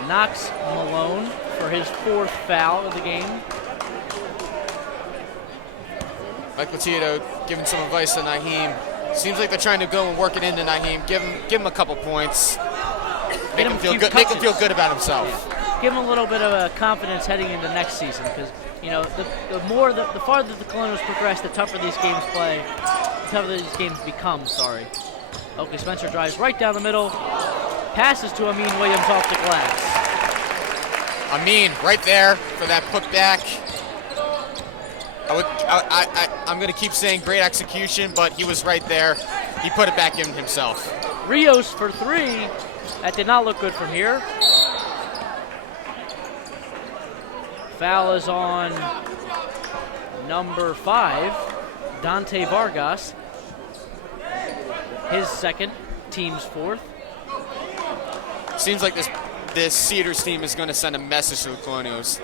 knocks Malone for his 4th foul of the game. Mike Latito giving some advice to Naheem. Seems like they're trying to go and work it into Naheem. Give him a couple points. Make him feel good. Make him feel good about himself. Yeah. Give him a little bit of a confidence heading into next season, because you know the farther the Colonials progress, the tougher these games play. The tougher these games become. Sorry. Oakley Spencer drives right down the middle, passes to Amin Williams off the glass. Amin right there for that putback. I'm going to keep saying great execution, but he was right there. He put it back in himself. Rios for 3. That did not look good from here. Foul is on number 5, Dante Vargas. His second, team's 4th. Seems like this Cedars team is going to send a message to the Colonials.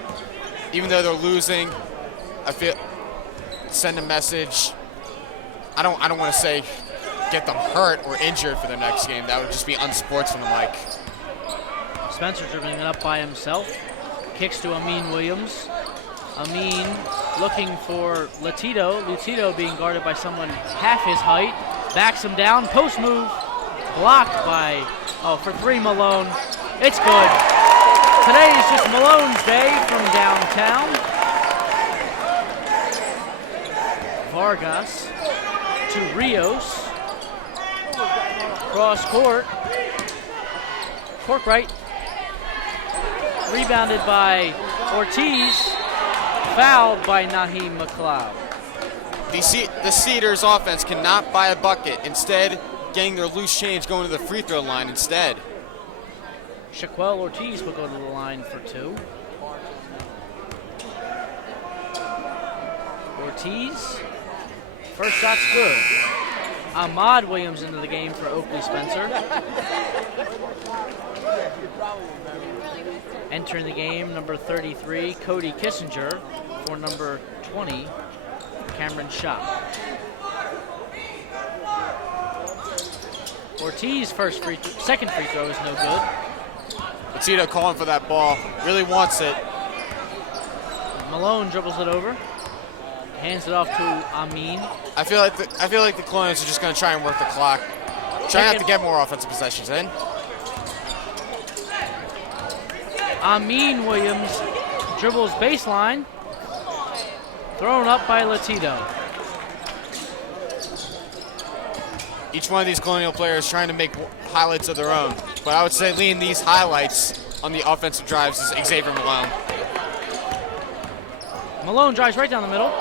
Even though they're losing, I feel send a message. I don't want to say get them hurt or injured for the next game. That would just be unsportsmanlike. Spencer dribbling it up by himself. Kicks to Amin Williams. Amin looking for Latito. Latito being guarded by someone half his height. Backs him down. Post move. Blocked by, for 3 Malone. It's good. Today is just Malone's day from downtown. Vargas to Rios. Cross court. Corkwright. Rebounded by Ortiz. Fouled by Naheem McLeod. The Cedars offense cannot buy a bucket. Instead, getting their loose change going to the free throw line instead. Shaquille Ortiz will go to the line for 2. Ortiz. First shot's good. Ahmad Williams into the game for Oakley Spencer. Entering the game, number 33, Cody Kissinger, for number 20, Cameron Shop. Ortiz second free throw is no good. Latito calling for that ball. Really wants it. Malone dribbles it over. Hands it off to Amin. I feel like the Colonials are just going to try and work the clock. Try not to get more offensive possessions in. Amin Williams dribbles baseline. Thrown up by Latito. Each one of these Colonial players trying to make highlights of their own. But I would say leading these highlights on the offensive drives is Xavier Malone. Malone drives right down the middle.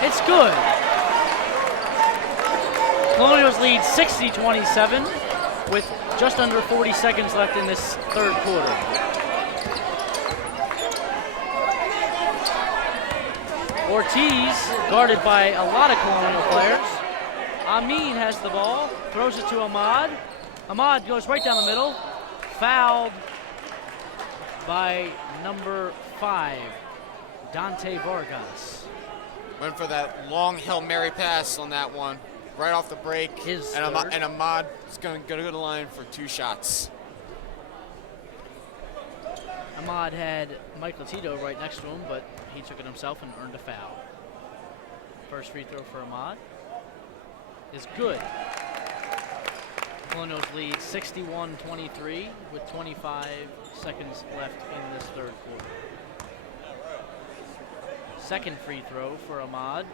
It's good. Colonials lead 60-27 with just under 40 seconds left in this third quarter. Ortiz, guarded by a lot of Colonial players. Amin has the ball, throws it to Ahmad. Ahmad goes right down the middle, fouled by number 5, Dante Vargas. Went for that long Hail Mary pass on that one, right off the break. And Ahmad is going to go to the line for 2 shots. Ahmad had Mike Latito right next to him, but he took it himself and earned a foul. First free throw for Ahmad is good. Colonials lead 61-23 with 25 seconds left in this third quarter. Second free throw for Ahmad.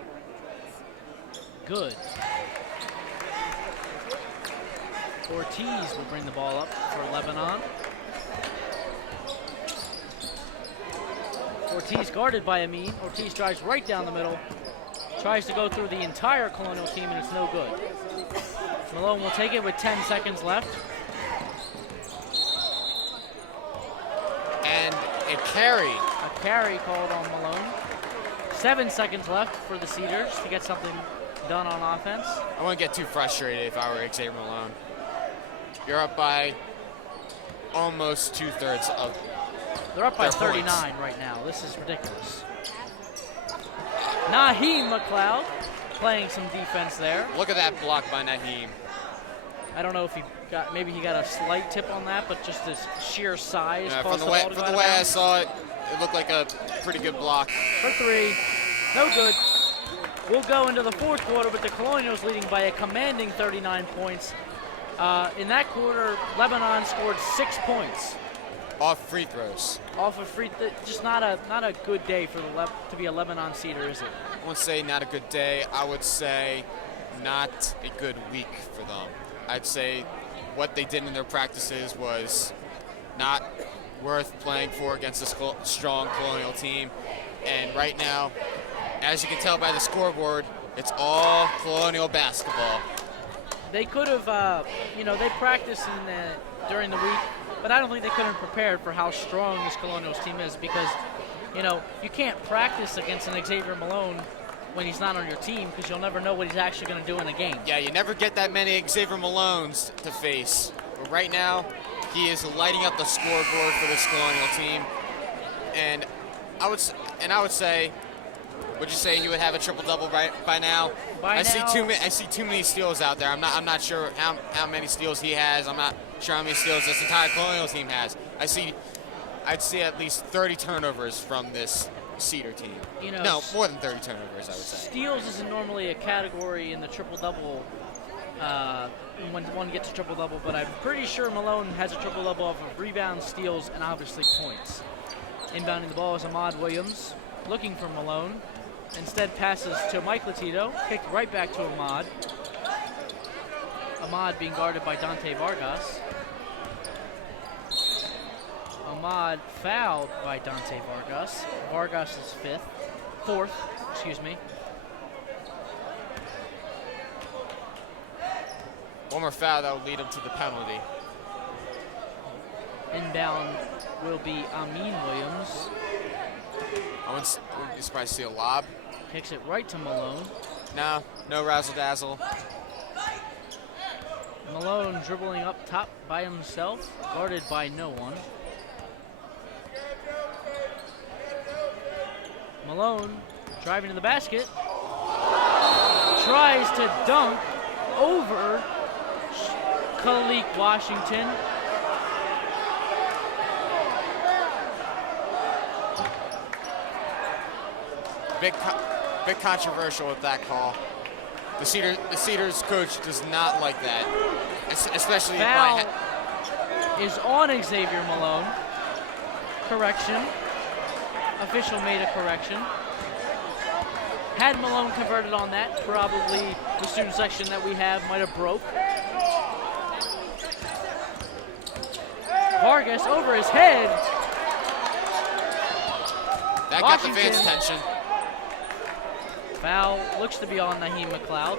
Good. Ortiz will bring the ball up for Lebanon. Ortiz guarded by Amin. Ortiz drives right down the middle. Tries to go through the entire Colonial team, and it's no good. Malone will take it with 10 seconds left. And a carry. A carry called on Malone. 7 seconds left for the Cedars to get something done on offense. I wouldn't get too frustrated if I were Xavier Malone. You're up by almost 2/3 of They're up by their 39 points right now. This is ridiculous. Naheem McLeod playing some defense there. Look at that block by Naheem. I don't know if maybe he got a slight tip on that, but just his sheer size. From the way I saw it, it looked like a pretty good block. For 3, no good. We'll go into the fourth quarter with the Colonials leading by a commanding 39 points. In that quarter, Lebanon scored 6 points. Off free throws. Off of just not a good day for to be a Lebanon Cedar, is it? I wouldn't say not a good day. I would say not a good week for them. I'd say what they did in their practices was not worth playing for against a strong Colonial team. And right now, as you can tell by the scoreboard, it's all Colonial basketball. They could have, they practiced during the week, but I don't think they could have prepared for how strong this Colonials team is because, you can't practice against an Xavier Malone when he's not on your team because you'll never know what he's actually going to do in a game. Yeah, you never get that many Xavier Malones to face. But right now, he is lighting up the scoreboard for this Colonial team. And I would say, would you say he would have a triple-double by now? I see too many steals out there. I'm not sure how many steals he has. I'm not sure how many steals this entire Colonial team has. I'd see at least 30 turnovers from this Cedar team. No, more than 30 turnovers, I would say. Steals isn't normally a category in the triple-double when one gets a triple-double, but I'm pretty sure Malone has a triple-double off of rebounds, steals, and obviously points. Inbounding the ball is Ahmad Williams, looking for Malone. Instead passes to Mike Latito, kicked right back to Ahmad. Ahmad being guarded by Dante Vargas. Ahmad fouled by Dante Vargas. Vargas is fourth. One more foul that would lead him to the penalty. Inbound will be Amin Williams. I wouldn't be surprised to see a lob. Kicks it right to Malone. No razzle-dazzle. Malone dribbling up top by himself, guarded by no one. Malone driving to the basket. Tries to dunk over Khalik Washington. Bit controversial with that call. The Cedars coach does not like that, especially foul is on Xavier Malone. Correction. Official made a correction. Had Malone converted on that, probably the student section that we have might have broke. Vargas over his head. That got the fans' attention. Foul looks to be on Naheem McLeod.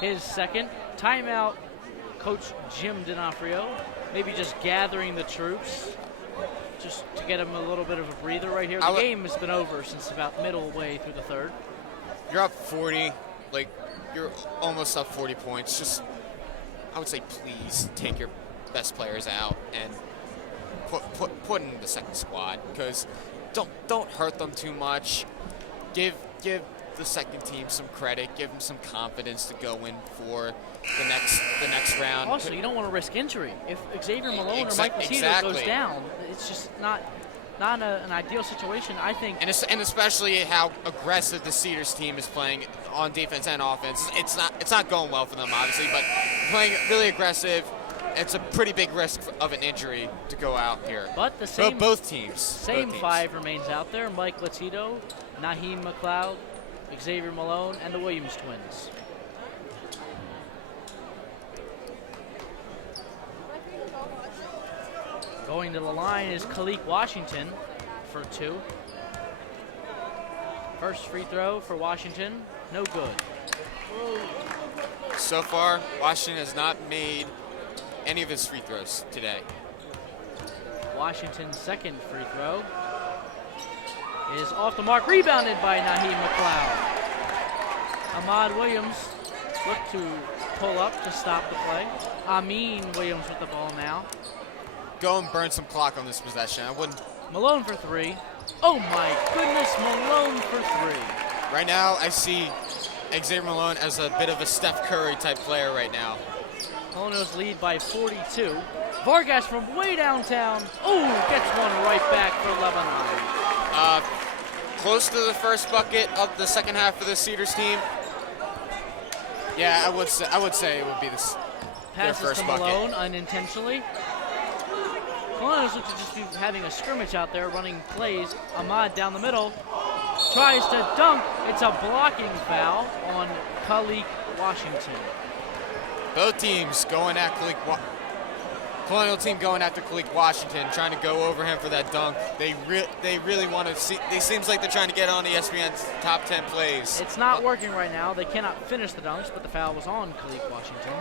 His second. Timeout, Coach Jim D'Onofrio. Maybe just gathering the troops just to get him a little bit of a breather right here. The game has been over since about middle way through the third. You're up 40, like you're almost up 40 points. Just, I would say, please take your best players out and put in the second squad, because don't hurt them too much. Give the second team some credit. Give them some confidence to go in for the next round. Also, you don't want to risk injury. If Xavier Malone or Mike Ceders goes down, it's just not an ideal situation, I think. And especially how aggressive the Ceders team is playing on defense and offense. It's not going well for them, obviously, but playing really aggressive. It's a pretty big risk of an injury to go out here. But the same both teams. Same five remains out there: Mike Latito, Naheem McLeod, Xavier Malone, and the Williams twins. Going to the line is Khalik Washington for 2. First free throw for Washington, no good. So far, Washington has not made any of his free throws today. Washington's second free throw is off the mark, rebounded by Naheem McLeod. Ahmad Williams looked to pull up to stop the play. Amin Williams with the ball now. Go and burn some clock on this possession. I wouldn't. Malone for 3. Oh my goodness, Malone for 3. Right now, I see Xavier Malone as a bit of a Steph Curry type player right now. Colonials lead by 42. Vargas from way downtown. Oh, gets one right back for Lebanon. Close to the first bucket of the second half for the Cedars team. Yeah, I would say it would be their Passes first to bucket. Malone unintentionally. Colonials look to just be having a scrimmage out there, running plays. Ahmad down the middle, tries to dunk. It's a blocking foul on Khalik Washington. Both teams going at Colonial team going after Khalik Washington, trying to go over him for that dunk. They really want to see. It seems like they're trying to get on ESPN's top 10 plays. It's not working right now. They cannot finish the dunks, but the foul was on Khalik Washington.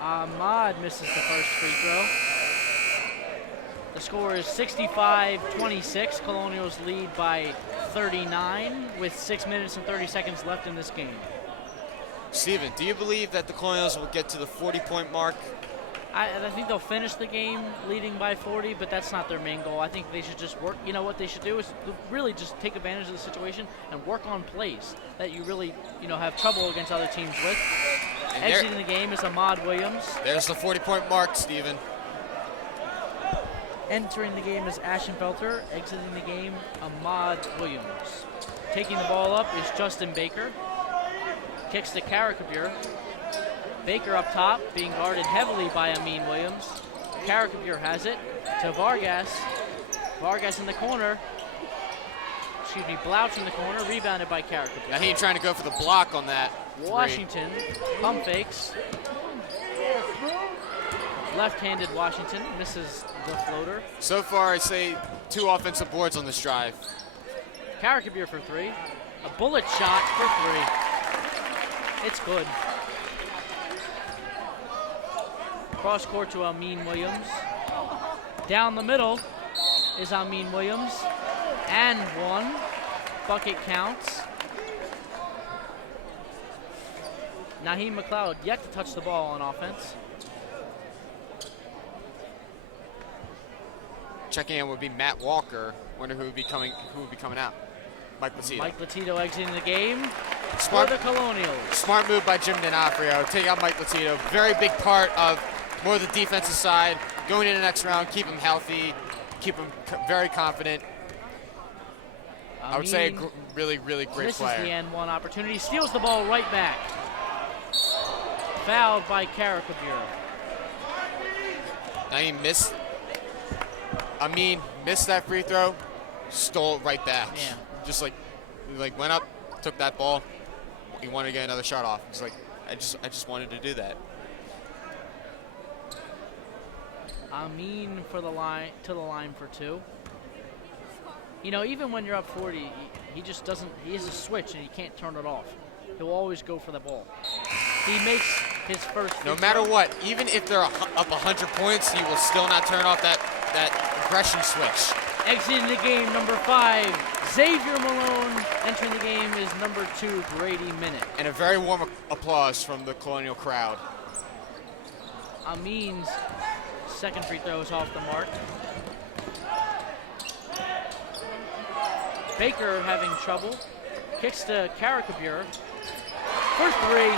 Ahmad misses the first free throw. The score is 65-26. Colonials lead by 39 with 6 minutes and 30 seconds left in this game. Steven, do you believe that the Colonials will get to the 40-point mark? I think they'll finish the game leading by 40, but that's not their main goal. I think they should just work. You know what they should do is really just take advantage of the situation and work on plays that you really, have trouble against other teams with. And exiting the game is Ahmad Williams. There's the 40-point mark, Steven. Entering the game is Ashenfelter. Exiting the game, Ahmad Williams. Taking the ball up is Justin Baker. Kicks to Karakabir. Baker up top, being guarded heavily by Amin Williams. Karakabir has it to Vargas. Vargas in the corner. Blouch in the corner, rebounded by Karakabir. Now he trying to go for the block on that. Washington pump fakes. Left-handed Washington misses the floater. So far, I'd say 2 offensive boards on this drive. Karakabir for 3. A bullet shot for 3. It's good. Cross court to Amin Williams. Down the middle is Amin Williams. And 1. Bucket counts. Naheem McLeod yet to touch the ball on offense. Checking in would be Matt Walker. Wonder who would be coming out. Mike Latito. Mike Latito exiting the game for the Colonials. Smart move by Jim D'Onofrio. Take out Mike Latito. Very big part of more of the defensive side. Going into the next round, keep him healthy, keep him very confident. I would say a really, really great player. This is the N1 opportunity. Steals the ball right back. Fouled by Karakabir. Now he missed that free throw, stole it right back. Yeah. Just like went up, took that ball. He wanted to get another shot off. It's like, I just wanted to do that. Amin to the line for 2. You know, even when you're up 40, he just doesn't. He has a switch and he can't turn it off. He'll always go for the ball. He makes his first. No matter what, even if they're up 100 points, he will still not turn off that aggression switch. Exiting the game, number 5, Xavier Malone. Entering the game is number 2, Grady Minnick. And a very warm applause from the Colonial crowd. Amin's second free throw is off the mark. Baker having trouble. Kicks to Karakabir. For 3.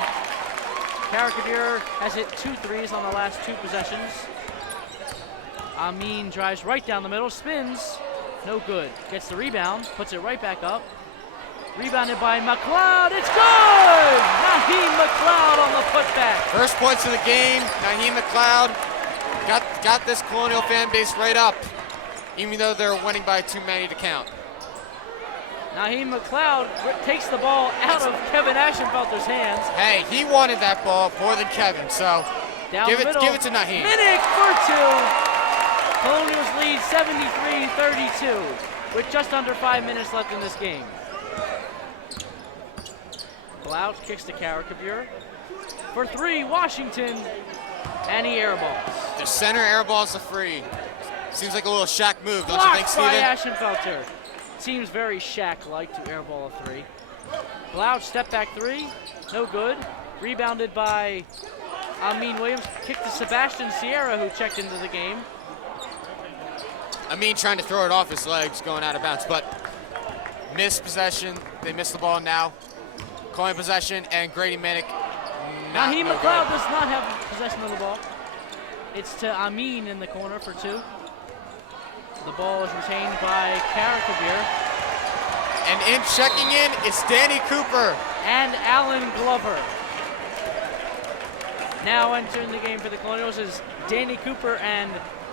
Karakabir has hit 2 threes on the last 2 possessions. Amin drives right down the middle, spins, no good. Gets the rebound, puts it right back up. Rebounded by McLeod, it's good! Naheem McLeod on the putback. First points of the game, Naheem McLeod got this Colonial fan base right up, even though they're winning by too many to count. Naheem McLeod takes the ball out of Kevin Ashenfelter's hands. Hey, he wanted that ball more than Kevin, so give it to Naheem. Minnick for 2. Colonials lead 73-32 with just under 5 minutes left in this game. Blouch kicks to Karakabir. For 3, Washington, and he airballs. The center airballs a free. Seems like a little Shaq move, don't you think, Blocked by Steven? Ashenfelter. Seems very Shaq-like to airball a 3. Blouch step back 3, no good. Rebounded by Amin Williams. Kick to Sebastian Sierra, who checked into the game. Amin trying to throw it off his legs, going out of bounds, but missed possession. They missed the ball now. Calling possession, and Grady Minnick. Naheem McLeod does not have possession of the ball. It's to Amin in the corner for 2. The ball is retained by Karakabir. And checking in is Danny Cooper. And Alan Glover. Now entering the game for the Colonials is Danny Cooper and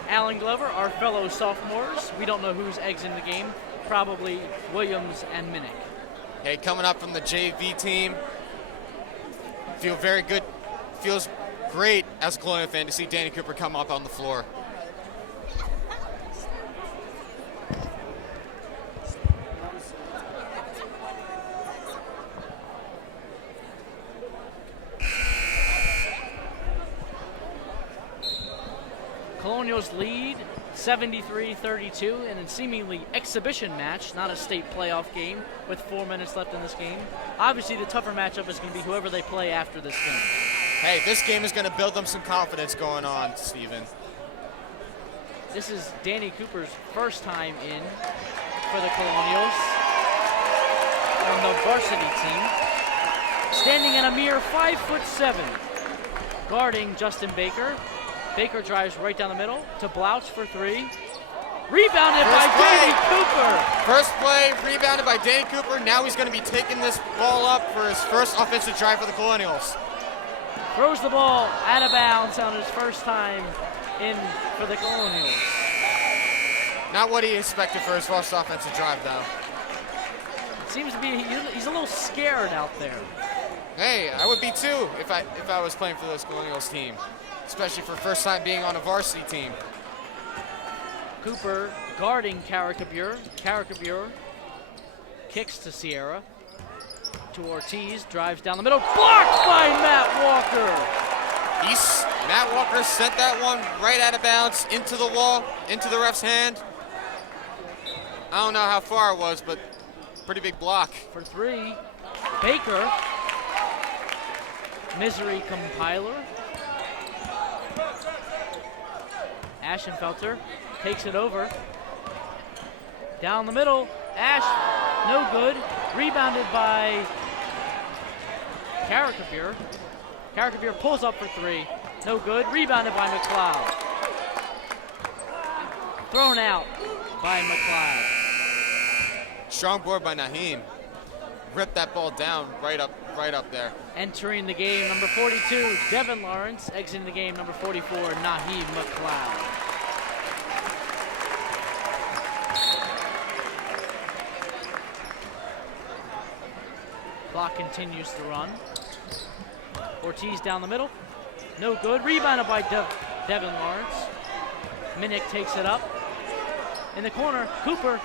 Alan Glover, our fellow sophomores. We don't know who's exiting the game. Probably Williams and Minnick. Hey, coming up from the JV team. Feel very good. Feels great as a Colonial fan to see Danny Cooper come up on the floor. Colonials lead 73-32 in a seemingly exhibition match, not a state playoff game, with 4 minutes left in this game. Obviously, the tougher matchup is going to be whoever they play after this game. Hey, this game is going to build them some confidence going on, Steven. This is Danny Cooper's first time in for the Colonials on the varsity team. Standing at a mere 5'7", guarding Justin Baker. Baker drives right down the middle to Blouch for 3. Rebounded by Danny Cooper. First play, rebounded by Danny Cooper. Now he's going to be taking this ball up for his first offensive drive for the Colonials. Throws the ball out of bounds on his first time in for the Colonials. Not what he expected for his first offensive drive, though. It seems to be he's a little scared out there. Hey, I would be too if I was playing for this Colonials team, especially for first time being on a varsity team. Cooper guarding Karakabir. Karakabir kicks to Sierra. To Ortiz, drives down the middle, blocked by Matt Walker. Matt Walker sent that one right out of bounds into the wall, into the ref's hand. I don't know how far it was, but pretty big block. For 3, Baker. Misery compiler. Ashenfelter takes it over. Down the middle, Ash, no good. Rebounded by Karakabir. Karakabir pulls up for 3, no good. Rebounded by McLeod. Thrown out by McLeod. Strong board by Naheem. Ripped that ball down right up right up there. Entering the game, number 42, Devin Lawrence. Exiting the game, number 44, Naheem McLeod. Clock continues to run. Ortiz down the middle. No good. Rebounded by Devin Lawrence. Minnick takes it up. In the corner, Cooper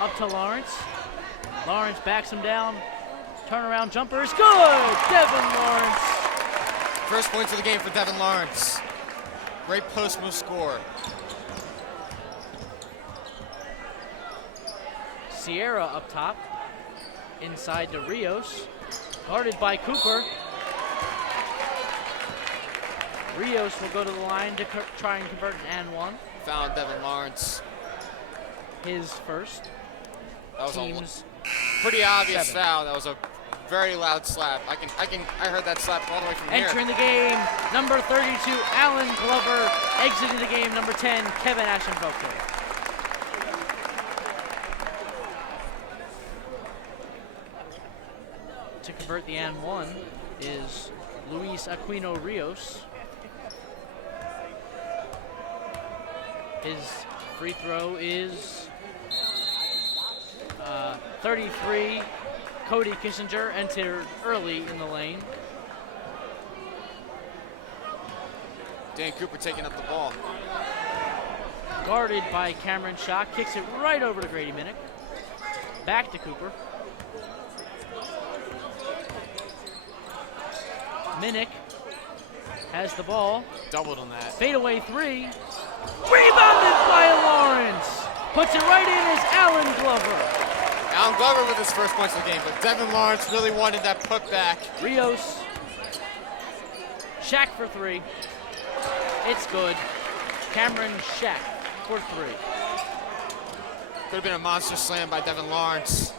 up to Lawrence. Lawrence backs him down. Turnaround jumper is good. Devin Lawrence. First points of the game for Devin Lawrence. Great post move score. Sierra up top. Inside to Rios. Guarded by Cooper. Rios will go to the line to try and convert an and one. Found Devin Lawrence. His first. That was Team's a pretty obvious 7. foul. That was a very loud slap. I heard that slap all the way from here. Entering the game, number 32, Alan Glover. Exiting the game, number 10, Kevin Ashenvoker. To convert the and one is Luis Aquino Rios. His free throw is 33. Cody Kissinger entered early in the lane. Dan Cooper taking up the ball. Guarded by Cameron Schock, kicks it right over to Grady Minnick. Back to Cooper. Minnick has the ball. Doubled on that. Fadeaway three. Rebounded by Lawrence. Puts it right in as Alan Glover. Alan Glover with his first points of the game, but Devin Lawrence really wanted that putback. Rios. Shack for three. It's good. Cameron Shack for three. Could have been a monster slam by Devin Lawrence.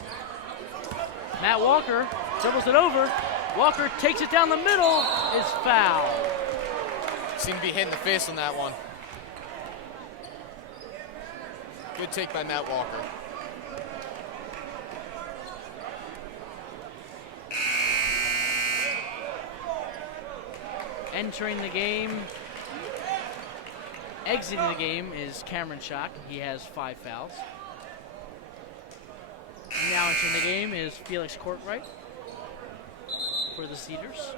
Matt Walker dribbles it over. Walker takes it down the middle. Is foul. Seemed to be hit in the face on that one. Good take by Matt Walker. Entering the game, exiting the game is Cameron Schock. He has 5 fouls. Now entering the game is Felix Courtright for the Cedars.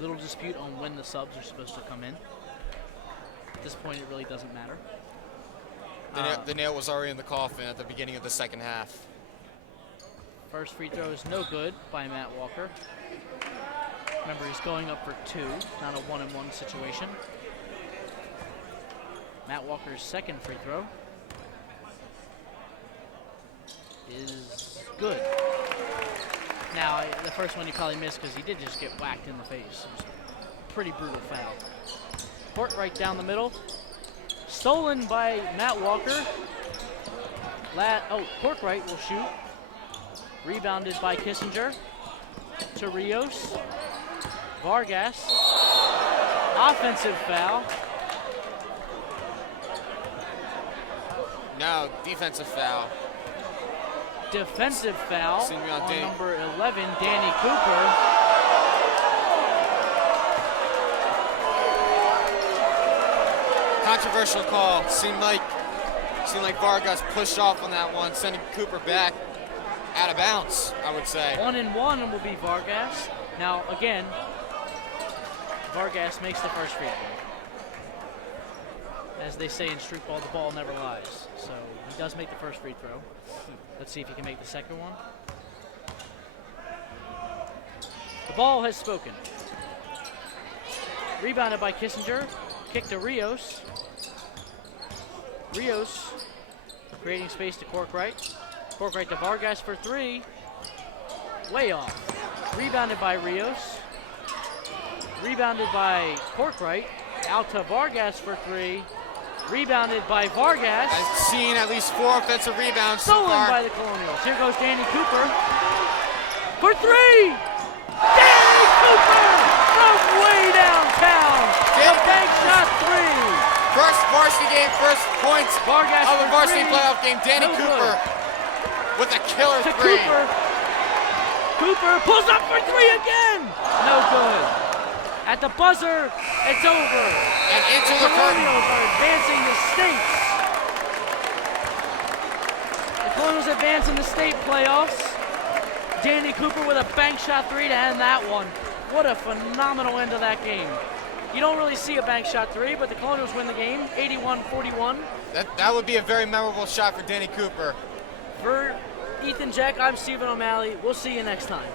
Little dispute on when the subs are supposed to come in. At this point, it really doesn't matter. The nail was already in the coffin at the beginning of the second half. First free throw is no good by Matt Walker. Remember, he's going up for 2, not a 1-and-1 situation. Matt Walker's second free throw is good. Now, the first one he probably missed because he did just get whacked in the face. It was a pretty brutal foul. Courtright down the middle. Stolen by Matt Walker. Courtright will shoot. Rebounded by Kissinger to Rios. Vargas. Offensive foul. No, defensive foul. Defensive foul Seemed to be on on Danny. number 11, Danny Cooper. Controversial call. Seemed like Vargas pushed off on that one, sending Cooper back out of bounds, I would say. 1-and-1 will be Vargas. Now, again, Vargas makes the first free throw. As they say in street ball, the ball never lies. So he does make the first free throw. Let's see if he can make the second one. The ball has spoken. Rebounded by Kissinger. Kick to Rios. Rios creating space to Courtright. Courtright to Vargas for 3. Way off. Rebounded by Rios. Rebounded by Courtright. Out to Vargas for 3. Rebounded by Vargas. I've seen at least 4 offensive rebounds so Stolen far. by the Colonials. Here goes Danny Cooper. For 3! Danny Cooper from way downtown. The bank shot 3. First varsity game, first points Vargas of the for varsity three. playoff game. Danny No Cooper with a killer To three. Cooper. Cooper pulls up for three again. No good. At the buzzer, it's over. And into The the curtain. Colonials are advancing the states. The Colonials advance in the state playoffs. Danny Cooper with a bank shot three to end that one. What a phenomenal end to that game. You don't really see a bank shot three, but the Colonials win the game, 81-41. That would be a very memorable shot for Danny Cooper. For Ethan Jack, I'm Stephen O'Malley. We'll see you next time.